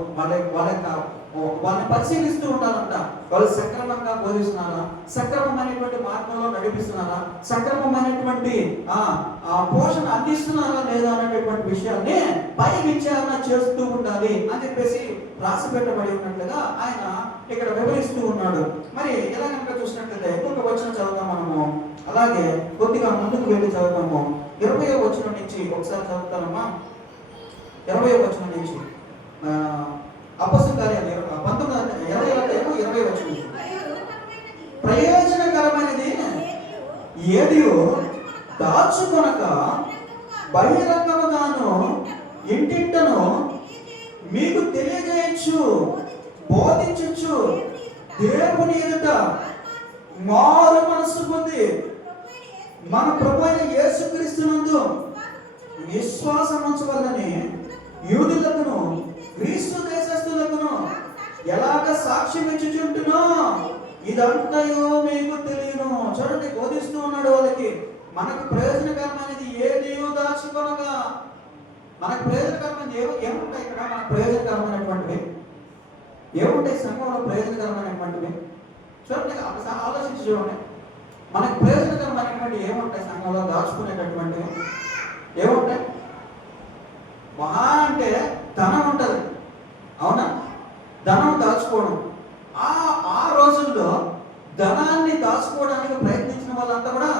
వాళ్ళని పరిశీలిస్తూ ఉండాలంట. వాళ్ళు సక్రమంగా బోధిస్తున్నారా, సక్రమమైనటువంటి మార్గంలో నడిపిస్తున్నారా, సక్రమమైనటువంటి పోషణ అందిస్తున్నారా లేదా అనేటటువంటి విషయాన్ని పై విచారణ చేస్తూ ఉండాలి అని చెప్పేసి రాసి పెట్టబడి ఉన్నట్లుగా ఆయన ఇక్కడ వివరిస్తూ ఉన్నాడు. మరి ఎలా కనుక చూసినట్లయితే ఇంకొక వచనం చదువుతాం మనము, అలాగే కొద్దిగా ముందుకు వెళ్ళి చదువుతాము. 20వ వచనం నుంచి ఒకసారి చదువుతామమ్మా. 20వ వచనం నుంచి అపోస్తల కార్యాలు 19:20 వచనం. ప్రయోజనకరమైనది ఏది దాచుకొనక బహిరంగముగాను ఇంటింటను మీకు తెలియజేయచ్చు, బోధించచ్చు, దేవుని ఎదుట మారు మనసు పొంది మన ప్రభువైన యేసుక్రీస్తునందు విశ్వాసం ఉంచవలని యూదులకును క్రీస్తు దేశస్థులకును ఎలాగ సాక్ష్యం ఇచ్చుచుంటునో ఇదంతయో మీకు తెలియను. చూడండి, బోధిస్తూ ఉన్నాడు వాళ్ళకి. మనకు ప్రయోజనకరమైనది ఏది దాచుకొనగా. మనకు ప్రయోజనకరమైనది ఏముంటాయి ఇక్కడ? మనకు ప్రయోజనకరమైనటువంటివి ఏముంటాయి సంఘంలో? ప్రయోజనకరమైనటువంటివి చూడండి, ఆలోచించి చూడండి. మనకు ప్రయోజనకరమైనటువంటి ఏముంటాయి సంఘంలో? దాచుకునేటటువంటివి ఏముంటాయి? మహా అంటే ధనం ఉంటుంది, అవునా? ధనం దాచుకోవడం. ఆ రోజుల్లో ధనాన్ని దాచుకోవడానికి ప్రయత్నించిన వాళ్ళంతా కూడా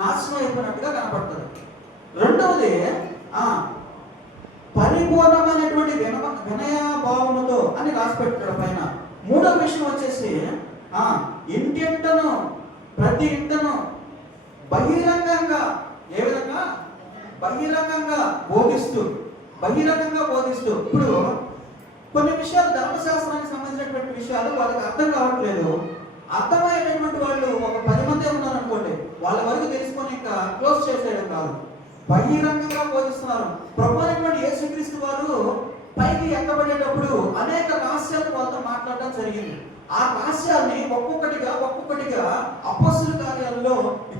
నాశనం అయిపోయినట్టుగా కనపడుతుంది. రెండవది పరిపూర్ణమైనటువంటి వినయభావముతో అని రాసిపెట్టాడు పైన. మూడవ విషయం వచ్చేసి ఇంటింటను, ప్రతి ఇంటను బహిరంగంగా, ఏ విధంగా? బహిరంగంగా బోధిస్తూ. ఇప్పుడు కొన్ని విషయాలు ధర్మశాస్త్రానికి సంబంధించినటువంటి విషయాలు వాళ్ళకి అర్థం కావట్లేదు. అర్థమయ్యేటటువంటి వాళ్ళు ఒక 10 మంది ఉన్నారనుకోండి, వాళ్ళ వరకు తెలుసుకొని ఇంకా క్లోజ్ చేసేయడం కాదు, బహిరంగంగా బోధిస్తున్నారు. ప్రభువైనటువంటి యేసుక్రీస్తు వారు పైకి ఎక్కబడేటప్పుడు అనేక రహస్యాలు వాళ్ళతో మాట్లాడడం జరిగింది. ఆ రహస్యాన్ని ఒక్కొక్కటిగా అపోస్తల కార్యాలలో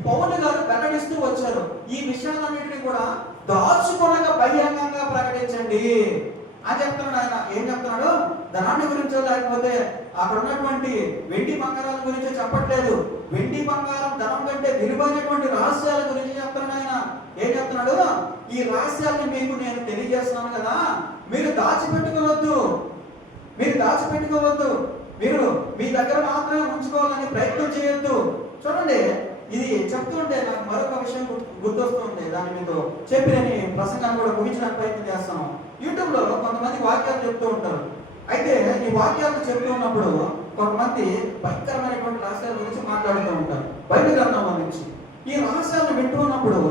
పౌలు గారు వెల్లడిస్తూ వచ్చారు. ఈ విషయాలన్నింటినీ కూడా దాచుకొనక బహిరంగంగా ప్రకటించండి అని చెప్తున్నాడు ఆయన. ఏం చెప్తున్నాడు? ధనాన్ని గురించో లేకపోతే అక్కడ ఉన్నటువంటి వెండి బంగారాల గురించో చెప్పట్లేదు. వెండి బంగారం ధనం కంటే విలువైనటువంటి రహస్యాల గురించి చెప్తున్నాడు ఆయన. ఏం చెప్తున్నాడు? ఈ రహస్యాలను మీకు నేను తెలియజేస్తున్నాను కదా, మీరు దాచిపెట్టుకోవద్దు, మీరు మీ దగ్గర మాత్రమే ఉంచుకోవాలని ప్రయత్నం చేయొద్దు. చూడండి, ఇది చెప్తుంటే నాకు మరొక విషయం గుర్తొస్తుంది. దాన్ని మీతో చెప్పి నేను ప్రసంగాన్ని కూడా ముగించడానికి ప్రయత్నం చేస్తాను. యూట్యూబ్లో కొంతమంది వాక్యాలు చెప్తూ ఉంటారు. అయితే ఈ వాక్యాలు చెప్తూ ఉన్నప్పుడు కొంతమంది భయంకరమైనటువంటి రహస్యాల గురించి మాట్లాడుతూ ఉంటారు, బైబిల్ గ్రంథంలో నుంచి. ఈ రహస్యాలను వింటూ ఉన్నప్పుడు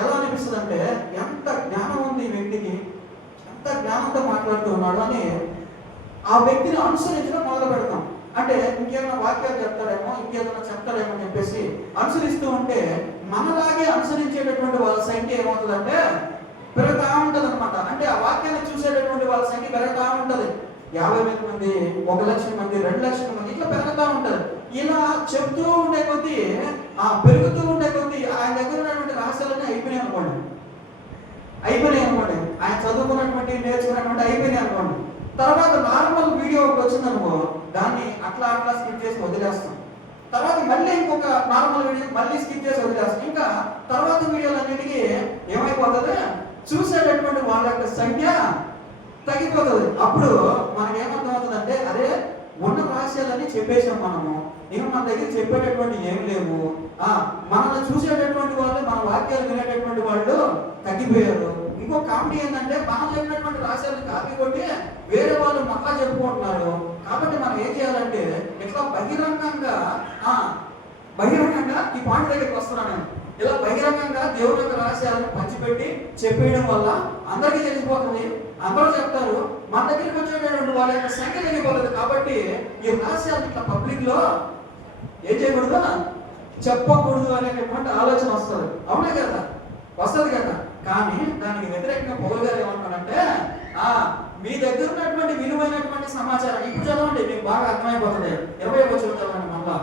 ఎలా అనిపిస్తుంది అంటే, ఎంత జ్ఞానం ఉంది ఈ వ్యక్తికి, ఎంత జ్ఞానంతో మాట్లాడుతూ ఉన్నాడు అని ఆ వ్యక్తిని అనుసరించడం మొదలు పెడతాం. అంటే ఇంకేమైనా వాక్యాలు చెప్తాడేమో, ఇంకేదైనా చెప్తాడేమో అని చెప్పేసి అనుసరిస్తూ ఉంటే మనలాగే అనుసరించేటటువంటి వాళ్ళ సంఖ్య ఏమవుతుందంటే పెరుగుతా ఉంటుంది అనమాట. అంటే ఆ వాక్యాన్ని చూసేటటువంటి వాళ్ళ సంఖ్య పెరుగుతా ఉంటుంది. 50,000 మంది, 1,00,000 మంది, 2,00,000 మంది ఇట్లా పెరుగుతూ ఉంటారు. ఇలా చెప్తూ ఉండే కొద్దీ పెరుగుతూ ఉండే కొద్దీ ఆయన దగ్గర ఉన్నటువంటి రహస్యాలన్నీ అయిపోయినాయి అనుకోండి. ఆయన చదువుకున్నటువంటి నేర్చుకున్నటువంటి అయిపోయినాయి అనుకోండి. తర్వాత నార్మల్ వీడియో వచ్చిందనుకో, దాన్ని అట్లా స్కిప్ చేసి వదిలేస్తాం. తర్వాత మళ్ళీ ఇంకొక నార్మల్ వీడియో మళ్ళీ స్కిప్ చేసి వదిలేస్తాం. ఇంకా తర్వాత వీడియోలన్నిటికీ ఏమైపోతుంది, చూసేటటువంటి వాళ్ళ యొక్క సంఖ్య తగ్గిపోతుంది. అప్పుడు మనకి ఏమర్థం అవుతుందంటే, అరే ఉన్న రహస్యాలన్నీ చెప్పేసాం మనము, ఇక మన దగ్గర చెప్పేటటువంటి ఏమి లేవు. మనల్ని చూసేటటువంటి వాళ్ళు, మన వాక్యాలు వినేటటువంటి వాళ్ళు తగ్గిపోయారు. ఇంకో కామెడీ ఏంటంటే, మనం చెప్పినటువంటి రహస్యాలను కాపీ కొట్టి వేరే వాళ్ళు మళ్ళా చెప్పుకుంటున్నారు. కాబట్టి మనం ఏం చేయాలంటే, ఇట్లా బహిరంగంగా ఈ పాయింట్ దగ్గరికి వస్తున్నాను. ఇలా బహిరంగంగా దేవుడి యొక్క రహస్యాలను పంచిపెట్టి చెప్పేయడం వల్ల అందరికీ తెలిసిపోతుంది, అందరూ చెప్తారు, మన దగ్గరికి వచ్చేటటువంటి వాళ్ళ యొక్క సంఖ్య తగ్గిపోతుంది. కాబట్టి ఈ రహస్యాలను ఇట్లా పబ్లిక్ లో ఏం చేయకూడదు, చెప్పకూడదు అనేటటువంటి ఆలోచన వస్తుంది. అవునే కదా, వస్తుంది కదా. కానీ దానికి వ్యతిరేకంగా పౌలు గారు ఏమంటారంటే, మీ దగ్గర ఉన్నటువంటి విలువైనటువంటి సమాచారం ఇప్పుడు చదవండి, మీకు బాగా అర్థమైపోతుంది. 20వ వచనం చదవండి. మళ్ళా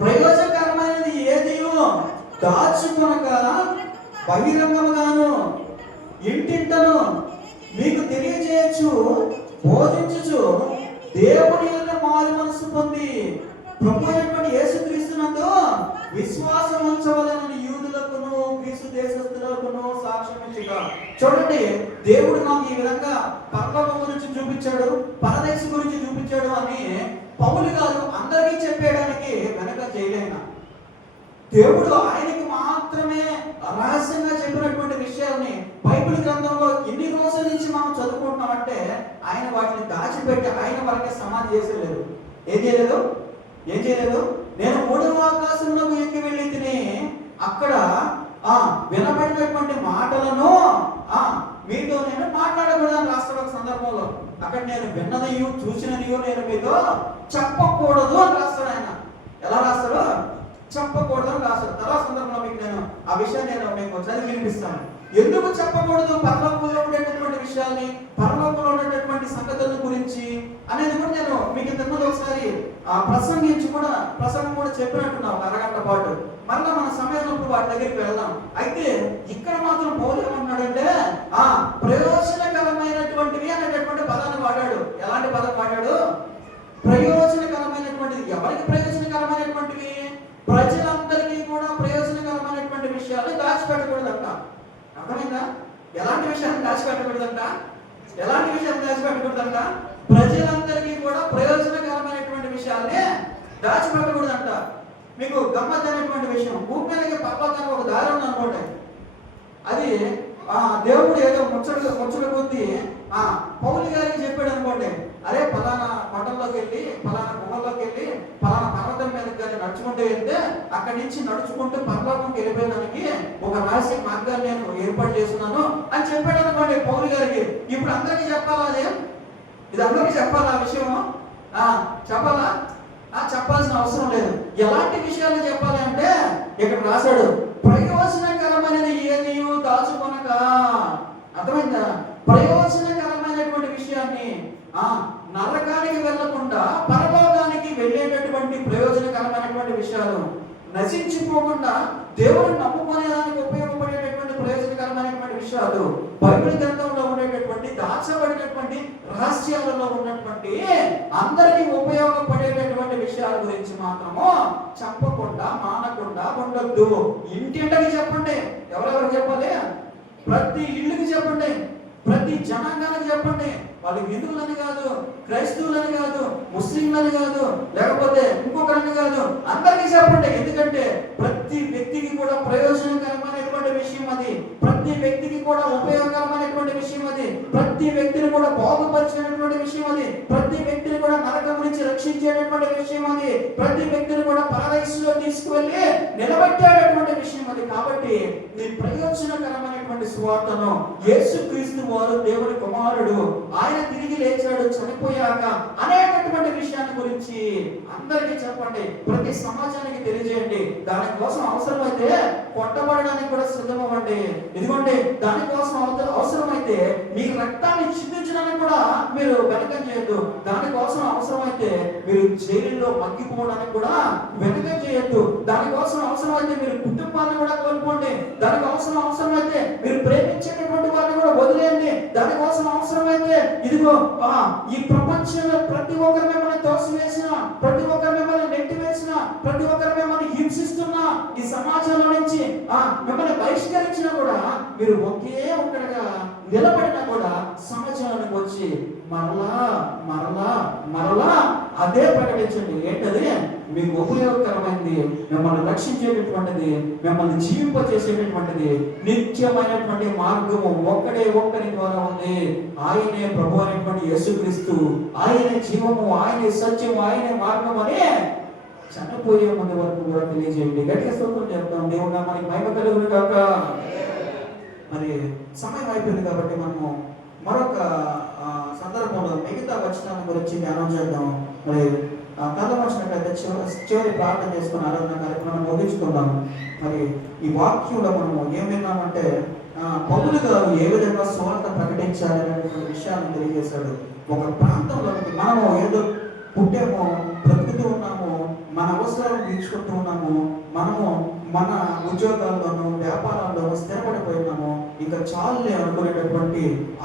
ప్రయోజనకరమైనది ఏదియో దాచుకొనక బహిరంగముగాను ఇంటింటను మీకు తెలియజేయచ్చు, బోధించుచు దేవుని యొక్క మారు మనసు పొంది ప్రభు అయినటువంటి యేసుక్రీస్తునందు విశ్వాసం ఉంచవలనని యూదులకును గ్రీసు దేశస్థులకును సాక్ష్యం ఇచ్చుగా. చూడండి, దేవుడు నాకు ఈ విధంగా పరలోకం గురించి చూపించాడు, పరదేశం గురించి చూపించాడు అని పౌలు గారు అందరికీ చెప్పేయడానికి వెనక చేయలేన. దేవుడు ఆయనకి మాత్రమే రహస్యంగా చెప్పినటువంటి విషయాల్ని బైబిల్ గ్రంథంలో ఎన్ని రోజుల నుంచి మనం చదువుకుంటున్నామంటే, ఆయన వాటిని దాచిపెట్టి ఆయన వరకే సమాధి చేసేలేదు. ఏం చేయలేదు. నేను 3వ ఆకాశంలోకి ఎక్కి వెళ్ళి తిని అక్కడ వినబడినటువంటి మాటలను మీతో నేను మాట్లాడకూడదని రాస్తాడు ఒక సందర్భంలో. అక్కడ నేను విన్నదియు చూసినదియు నేను మీతో చెప్పకూడదు అని రాస్తాడు ఆయన. ఎలా రాస్తాడు? చెప్పకూడదు అని రాస్తాడు. తర్వాత సందర్భంలో మీకు నేను ఆ విషయాన్ని మీకు చదివి వినిపిస్తాను. ఎందుకు చెప్పకూడదు పరలోకంలో ఉండేటటువంటి విషయాల్ని, పరలోకంలో ఉండేటటువంటి సంగతుల గురించి అనేది కూడా నేను మీకు ఇంతకుముందు ఒకసారి ప్రసంగం కూడా చెప్పినట్టున్నా ఒక అరగంట పాటు. మళ్ళీ మన సమయంలో వాటి దగ్గరికి వెళ్దాం. అయితే ఇక్కడ మాత్రం పౌలు ఏమంటున్నాడంటే, ప్రయోజనకరమైనటువంటివి అనేటటువంటి పదాన్ని వాడాడు. ఎలాంటి పదం వాడాడు? ప్రయోజనకరమైనటువంటిది. ఎవరికి ప్రయోజనకరమైనటువంటివి? ప్రజలందరికీ కూడా ప్రయోజనకరమైనటువంటి విషయాలు దాచిపెట్టకూడదంట. అర్థమైందా? ఎలాంటి విషయాన్ని దాచిపెట్టకూడదంట? ప్రజలందరికీ కూడా ప్రయోజనకరమైనటువంటి విషయాల్ని దాచిపెట్టకూడదంట. మీకు గమ్మత్తైనటువంటి విషయం, భూమి మీదకి పర్వతానికి ఒక దారి ఉంది అనుకోండి. అది దేవుడు ఏదో ముచ్చట కొద్ది పౌలు గారికి చెప్పాడు అనుకోండి, అరే పలానా కొండల్లోకి వెళ్ళి, పలానా గుహల్లోకి వెళ్ళి, పలానా పర్వతం మీదకి కానీ నడుచుకుంటూ వెళ్తే అక్కడి నుంచి నడుచుకుంటూ పరలోకంకి వెళ్ళిపోయేదానికి ఒక రహస్య మార్గాన్ని నేను ఏర్పాటు చేస్తున్నాను అని చెప్పాడు అనుకోండి పౌలు గారికి. ఇప్పుడు అందరికీ చెప్పాలా? ఇది అందరికీ చెప్పాలా ఆ విషయం? చెప్పాలా? చెప్పాల్సిన అవసరం లేదు. ఎలాంటి విషయాలు చెప్పాలి అంటే ఇక్కడ రాశాడు, ప్రయోజనకరమైనది ఏదియు దాచుకొనక. అర్థమైందా? ప్రయోజనకరమైనటువంటి విషయాన్ని నరకానికి వెళ్లకుండా పరలోకానికి వెళ్ళేటటువంటి ప్రయోజనకరమైనటువంటి విషయాలు, నశించిపోకుండా దేవుని నమ్ముకునేదానికి ఉపయోగపడేటటువంటి ప్రయోజనకరమైనటువంటి విషయాలు, బైబిల్ గ్రంథంలో ఉండేటటువంటి దాచబడినటువంటి రహస్యాలలో ఉన్నటువంటి అందరికీ ఉపయోగపడేటటువంటి విషయాల గురించి మాత్రము చెప్పకుండా మానకుండా ఉండొద్దు. ఇంటింటికి చెప్పండి. ఎవరెవరు చెప్పాలి? ప్రతి ఇల్లుకి చెప్పండి, ప్రతి జనాంగానికి చెప్పండి, వాళ్ళు హిందువులని కాదు, క్రైస్తవులని కాదు, ముస్లింలని కాదు, లేకపోతే ఇంకొకరిని కాదు, అందరికీ చెప్పండి. ఎందుకంటే ప్రతి వ్యక్తికి కూడా ప్రయోజనకరమైనటువంటి విషయం అది, ప్రతి వ్యక్తికి కూడా ఉపయోగకరమైనటువంటి విషయం అది, ప్రతి వ్యక్తిని కూడా బాగుపరిచినటువంటి విషయం అది, ప్రతి వ్యక్తిని కూడా నరకం నుంచి రక్షించేటటువంటి విషయం అది, ప్రతి వ్యక్తిని కూడా పరదేశంలో తీసుకువెళ్ళి నిలబెట్టేటటువంటి విషయం అది. కాబట్టి నీ ప్రయోజనకరమైనటువంటి సువార్తను యేసుక్రీస్తు వారు దేవుని కుమారుడు, ఆయన తిరిగి లేచాడు చనిపోయాక అనేటటువంటి విషయాన్ని గురించి అందరికీ చెప్పండి, ప్రతి సమాజానికి తెలియజేయండి. దానికోసం అవసరమైతే కొట్టబడడానికి కూడా సిద్ధమవ్వండి. ఇదిగోండి, దానికోసం అవసరమైతే మీ రక్తాన్ని చిందించడానికి కూడా మీరు వెనకం చేయొద్దు. దానికోసం అవసరమైతే మీరు జైలులో మగ్గిపోవడానికి కూడా వెనకం చేయొద్దు. దానికోసం అవసరమైతే మీరు కుటుంబాన్ని కూడా కోల్పోండి. దానికి అవసరమైతే మీరు ప్రేమించేటటువంటి వారిని కూడా వదిలేయండి. దానికోసం అవసరమైతే ఇదిగో ఈ ప్రపంచంలో ప్రతి ఒక్కరు మిమ్మల్ని తోసివేసిన, ప్రతి ఒక్కరు మిమ్మల్ని నెట్టివేసిన, ప్రతి ఒక్కరు మిమ్మల్ని హింసిస్తున్నా, ఈ సమాజంలో నుంచి మిమ్మల్ని బహిష్కరించినా కూడా మీరు ఒకే ఒక్కడిగా నిలబడినా కూడా సమాజానికి వచ్చి మరలా మరలా మరలా అదే ప్రకటించండి. ఏంటది? మీకు ఉపయోగకరమైనది, మిమ్మల్ని రక్షించేటటువంటిది, మిమ్మల్ని జీవింపచేసేటటువంటిది నిత్యమైనటువంటి మార్గము ఒక్కరి ద్వారా ఉంది. ఆయనే ప్రభు అనేటువంటి యేసుక్రీస్తు, ఆయనే జీవము, ఆయనే సత్యము, ఆయనే మార్గం అని చనిపోయే ముందు వరకు కూడా తెలియజేయండి. గట్టిగా స్తోత్రం చెప్తాం. దేవుడా మనకి మహిమ కలుగును కాక. మరి సమయం అయిపోయింది కాబట్టి మనము మరొక సందర్భంలో మిగతా వచనాల గురించి ధ్యానం చేద్దాం. మరి కథ వచ్చినట్లయితే చివరి ప్రార్థన చేసుకుని ఆరాధన కార్యక్రమం ముగించుకుందాం. మరి ఈ వాక్యంలో మనము ఏం విన్నామంటే పౌలు గారు ఏ విధంగా సువార్త ప్రకటించాలి అనేటువంటి విషయాన్ని తెలియజేశాడు. ఒక ప్రాంతంలోకి మనము ఏదో పుట్టామో, బ్రతుకుతూ ఉన్నాము, మన అవసరాలను తీర్చుకుంటూ ఉన్నాము, మనము మన ఉద్యోగాల్లోనూ వ్యాపారాల్లోనూ స్థిరపడిపోయినాము, ఇంకా చాలులే అనుకునేటటువంటి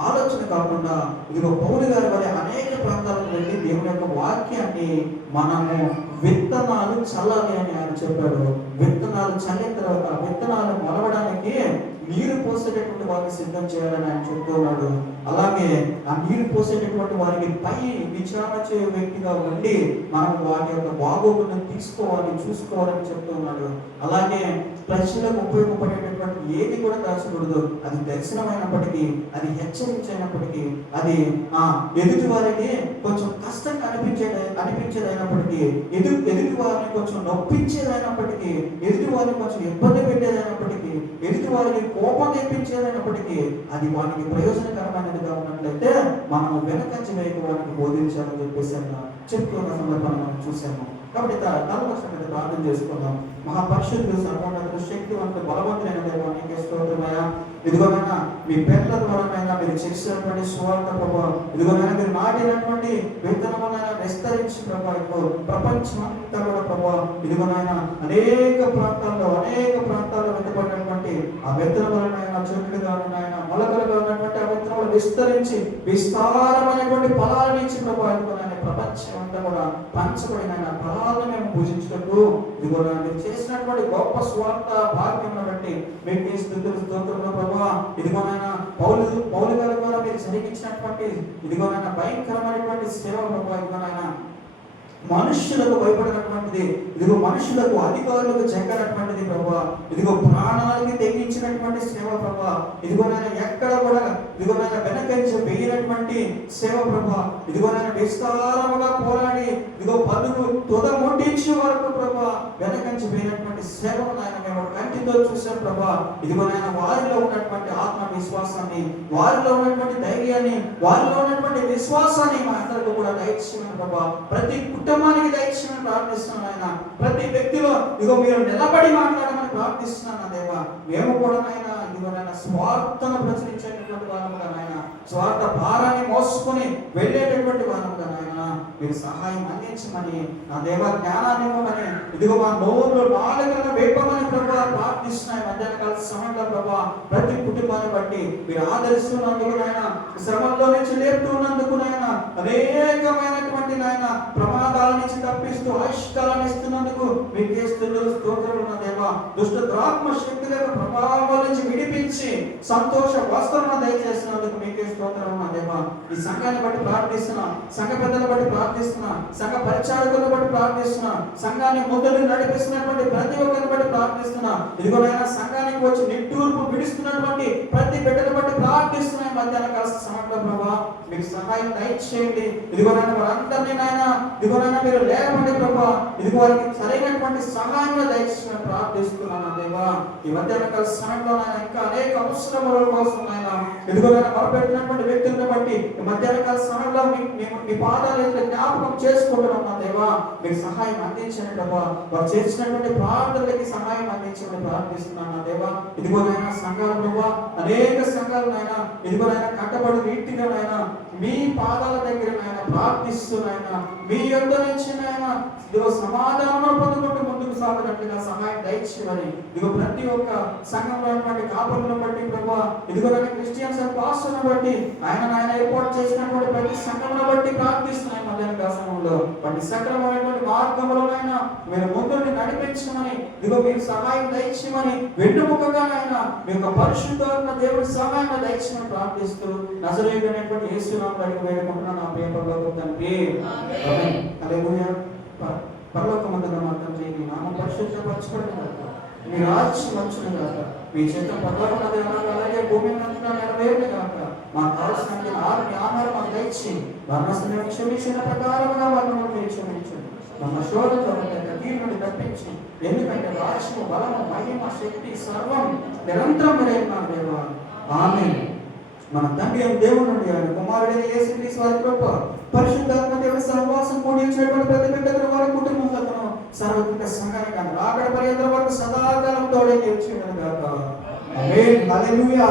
ఆలోచన కాకుండా ఇదిగో పౌలు గారి వల్ల అనేక ప్రాంతాలకు వెళ్ళి దేవుని యొక్క వాక్యాన్ని మనము విత్తనాలు చల్లాలి అని ఆయన చెప్పాడు. విత్తనాలు చల్లిన తర్వాత విత్తనాలు మొలవడానికి నీరు పోసేటటువంటి వారిని సిద్ధం చేయాలని ఆయన చెప్తున్నాడు. అలాగే ఆ నీరు పోసేటటువంటి వారికి పై విచారణ చేయే వ్యక్తిగా ఉండి మనం వాటి యొక్క బాగోగులను తీసుకోవాలి, చూసుకోవాలని చెప్తున్నాడు. అలాగే ప్రజలకు ఉపయోగపడేటటువంటి ఏది కూడా దాచకూడదు. అది దర్శనమైనప్పటికీ, అది హెచ్చరించినప్పటికీ, అది ఎదుటి వారికి కొంచెం కష్టం అనిపించేదైనప్పటికీ, ఎదుటి వారిని కొంచెం నొప్పించేదైనప్పటికీ, ఎదుటి వారిని కొంచెం ఇబ్బంది పెట్టేదైనప్పటికీ, ఎదుటి వారికి కోపం తెప్పించేదైనప్పటికీ, అది వారికి ప్రయోజనకరమైనదిగా ఉన్నట్లయితే మనము వెనకంచి వేయడానికి బోధించాలని చెప్పేసి చెప్తున్న సందర్భాన్ని మనం చూసాము. కాబట్టి తలవచ్చినట్టు ప్రార్థన చేసుకుందాం. మహాపరిశుద్ధుడు, సర్వోన్నతుడు, శక్తివంతుడు, బలవంతుడైన దేవా నీకే స్తోత్రమయ్యా. ఇదిగోనైనా మీ పేర్ల ద్వారానైనా మీరు చేసినటువంటి సువార్త ప్రభావ, ఇదిగోనైనా మీరు నాటినటువంటి విత్తనమునైనా విస్తరించి ప్రభావ ప్రపంచమంతా కూడా ప్రభావ, ఇదిగోనైనా అనేక ప్రాంతాల్లో వెతబడినటువంటి ఆ విత్తనములనైనా చెట్లుగా ఉన్నాయన మొలకలుగా ఉన్నటువంటి ఆ విత్తనములు విస్తరించి విస్తారమైనటువంటి ఫలాలను ఇచ్చి ప్రభావ, ఇదిగోనైనా ప్రపంచం అంతా కూడా పంచబడిన ఫలాలను మేము పూజించినట్టు ఇదిగో మీరు చేసినటువంటి గొప్ప స్వార్థ భాగ్యం బట్టి మీకు స్తోత్రములు ప్రభావ. ఇదిగోనైనా పౌలు గారి ద్వారా మీరు జరిగించినటువంటి ఇదిగోనైనా భయంకరమైనటువంటి సేవ ప్రభావ, ఇదిగోనైనా మనుష్యులకు భయపడినటువంటిది, ఇదిగో మనుషులకు అధికారులకు చెక్కనటువంటిది ప్రభా, ఇదిగో ప్రాణాలకి తెగించినటువంటి సేవ ప్రభా, ఇదిగోనైనా ఎక్కడ కూడా ఇదిగోనైనా వెనకంచి వేయినటువంటి సేవ ప్రభా, ఇదిగోనైనా విస్తారముగా పోరాడి ఇదిగో పలుకు తుద ముట్టించే వరకు ప్రభా వెనకంచి వేయినటువంటి సేవను ఆయన మేము కంటితో చూసాం ప్రభా. ఇదిగోనైనా వారిలో ఉన్నటువంటి ఆత్మవిశ్వాసాన్ని, వారిలో ఉన్నటువంటి ధైర్యాన్ని, వారిలో ఉన్నటువంటి విశ్వాసాన్ని మా అందరికీ కూడా దయచేయమని ప్రభా, ప్రతి కుటుంబానికి దయచేయమని ప్రార్థిస్తున్నాను ఆయన. ప్రతి వ్యక్తిలో ఇదిగో మీరు నిలబడి మాట్లాడమని ప్రార్థిస్తున్నాను దేవా. మేము కూడా నాయన ఇదిగోనైనా స్వార్థను ప్రచురించేటటువంటి వారముగా నాయన, స్వార్థ భారాన్ని మోసుకొని వెళ్ళేటటువంటి వారముగా నాయన మీరు సహాయం అందించమని, నా దేవా జ్ఞానాన్ని ఇవ్వమని, ఇదిగో మా నోరులో నాలుకలను వేపమని ప్రభా ప్రార్థిస్తున్నాయి. మధ్యాహ్న కాల సమయంలో ప్రభా ప్రతి కుటుంబాన్ని బట్టి మీరు ఆదరిస్తున్నందుకు నాయన, శ్రమంలో నుంచి లేపుతున్నందుకు నాయన, అనేకమైనటువంటి నాయన ప్రమాదాల నుంచి తప్పిస్తూ ఆయుష్కాలను ఇస్తున్నందుకు మీకు స్తోత్రములు నా దేవా. దుష్ట ద్రాత్మ శక్తుల ప్రభావం నుంచి విడిపించి సంతోష వస్త్రమును దయచేసినందుకు మీకే స్తోత్రం నా దేవా. ఈ సంఘాన్ని బట్టి ప్రార్థిస్తున్నా, సంఘ పెద్దలను బట్టి ప్రార్థిస్తున్నా, సంఘ పరిచారకులను బట్టి ప్రార్థిస్తున్నా, సంఘాన్ని ముందుకు నడిపిస్తున్నటువంటి ప్రతి ఒక్కరిని బట్టి ప్రార్థిస్తున్నా. ఇదిగోనైనా సంఘానికి వచ్చి నిట్టూర్పు విడుస్తున్నటువంటి ప్రతి బిడ్డను బట్టి ప్రార్థిస్తున్నా. మధ్యాహ్న కాల సమయంలో ప్రభా మీకు సహాయం దయచేయండి. ఇదిగోనైనా వారందరినీ నాయన ఇదిగోనైనా మీరు లేపండి ప్రభా. ఇదిగో వారికి సరైనటువంటి సహాయం దయచేసి ప్రార్థిస్తున్నాను దేవా. ఈ మధ్యాహ్న కాల సమయంలో నాయన ఇంకా అనేక అవసరముల కోసం నాయన ఇదిగోనైనా మొరపెట్టినటువంటి వ్యక్తులను బట్టి ఈ మధ్యాహ్న కాల సమయంలో మీ పాదాలు జ్ఞాపకం చేసుకుంటున్నాం నా దేవా. మీకు సహాయం అందించండి ప్రభా. వారు చేసినటువంటి ప్రార్థనలకి సహాయం అందించండి ప్రార్థిస్తున్నాను నా దేవా. ఇదిగోనైనా సంఘాలు ప్రభా, అనేక సంఘాలు నాయన ఇదిగోనైనా కట్టబడి రీతిగా నాయన మీ పాదాల దగ్గర నాయన ప్రార్థిస్తున్నాయన మీ యొద్ద నుంచి నాయన ఇదిగో సమాధానం పొందుకుంటూ ముందుకు సాగినట్లుగా సహాయం దయచేయమని ఇదిగో ప్రతి ఒక్క సంఘంలో ఉన్నటువంటి కాపులను బట్టి ప్రభా, ఇదిగో క్రిస్టియన్స్ అండ్ పాస్టర్లను బట్టి ఆయన ఏర్పాటు చేసినటువంటి ప్రతి సంఘంలో బట్టి ప్రార్థిస్తున్నాయి. మధ్యాహ్న సమయంలో వాటి సక్రమమైనటువంటి మార్గంలోనైనా మీరు ముందుండి నడిపించమని ఇదిగో మీరు సహాయం దయచేయమని వెన్నుముకగానైనా మీ యొక్క పరిశుద్ధాత్మ దేవుడి సహాయం దయచేయమని ప్రార్థిస్తూ నజరేయుడైనటువంటి యేసు నామములో వేడుకుంటున్నాను నా ప్రియ పరలోక తండ్రి. ఆమేన్. హల్లెలూయా. పరలోకమందున్న మా తండ్రి, మీ నామం పరిశుద్ధపరచబడును గాక, మీ రాజ్యం వచ్చును గాక, మీ చిత్తం పరలోకమందు అలాగే భూమి మీద నెరవేరును గాక. మాకు కావలసిన ఆహారం మాకు దయచి మరణాన్ని క్షమించిన ప్రకారముగా మరణము మీరు క్షమించండి. మన శోధనతో కీడు నుండి తప్పించి, ఎందుకంటే రాజ్యము బలము మహిమ శక్తి సర్వం నిరంతరం మీరేనా దేవా. ఆమేన్. మన తండ్రి అయిన దేవుని నుండి ఆయన కుమారుడైన యేసుక్రీస్తు వారి కృప, పరిశుద్ధాత్మ దేవుని సహవాసం కూడి చేయబడిన ప్రతి బిడ్డకు వారి కుటుంబంతో సర్వత్రిక సంఘానికి రాకడ పర్యంతం వరకు సదాకాలం తోడే నిలిచి ఉండను గాక. ఆమేన్. హల్లెలూయా.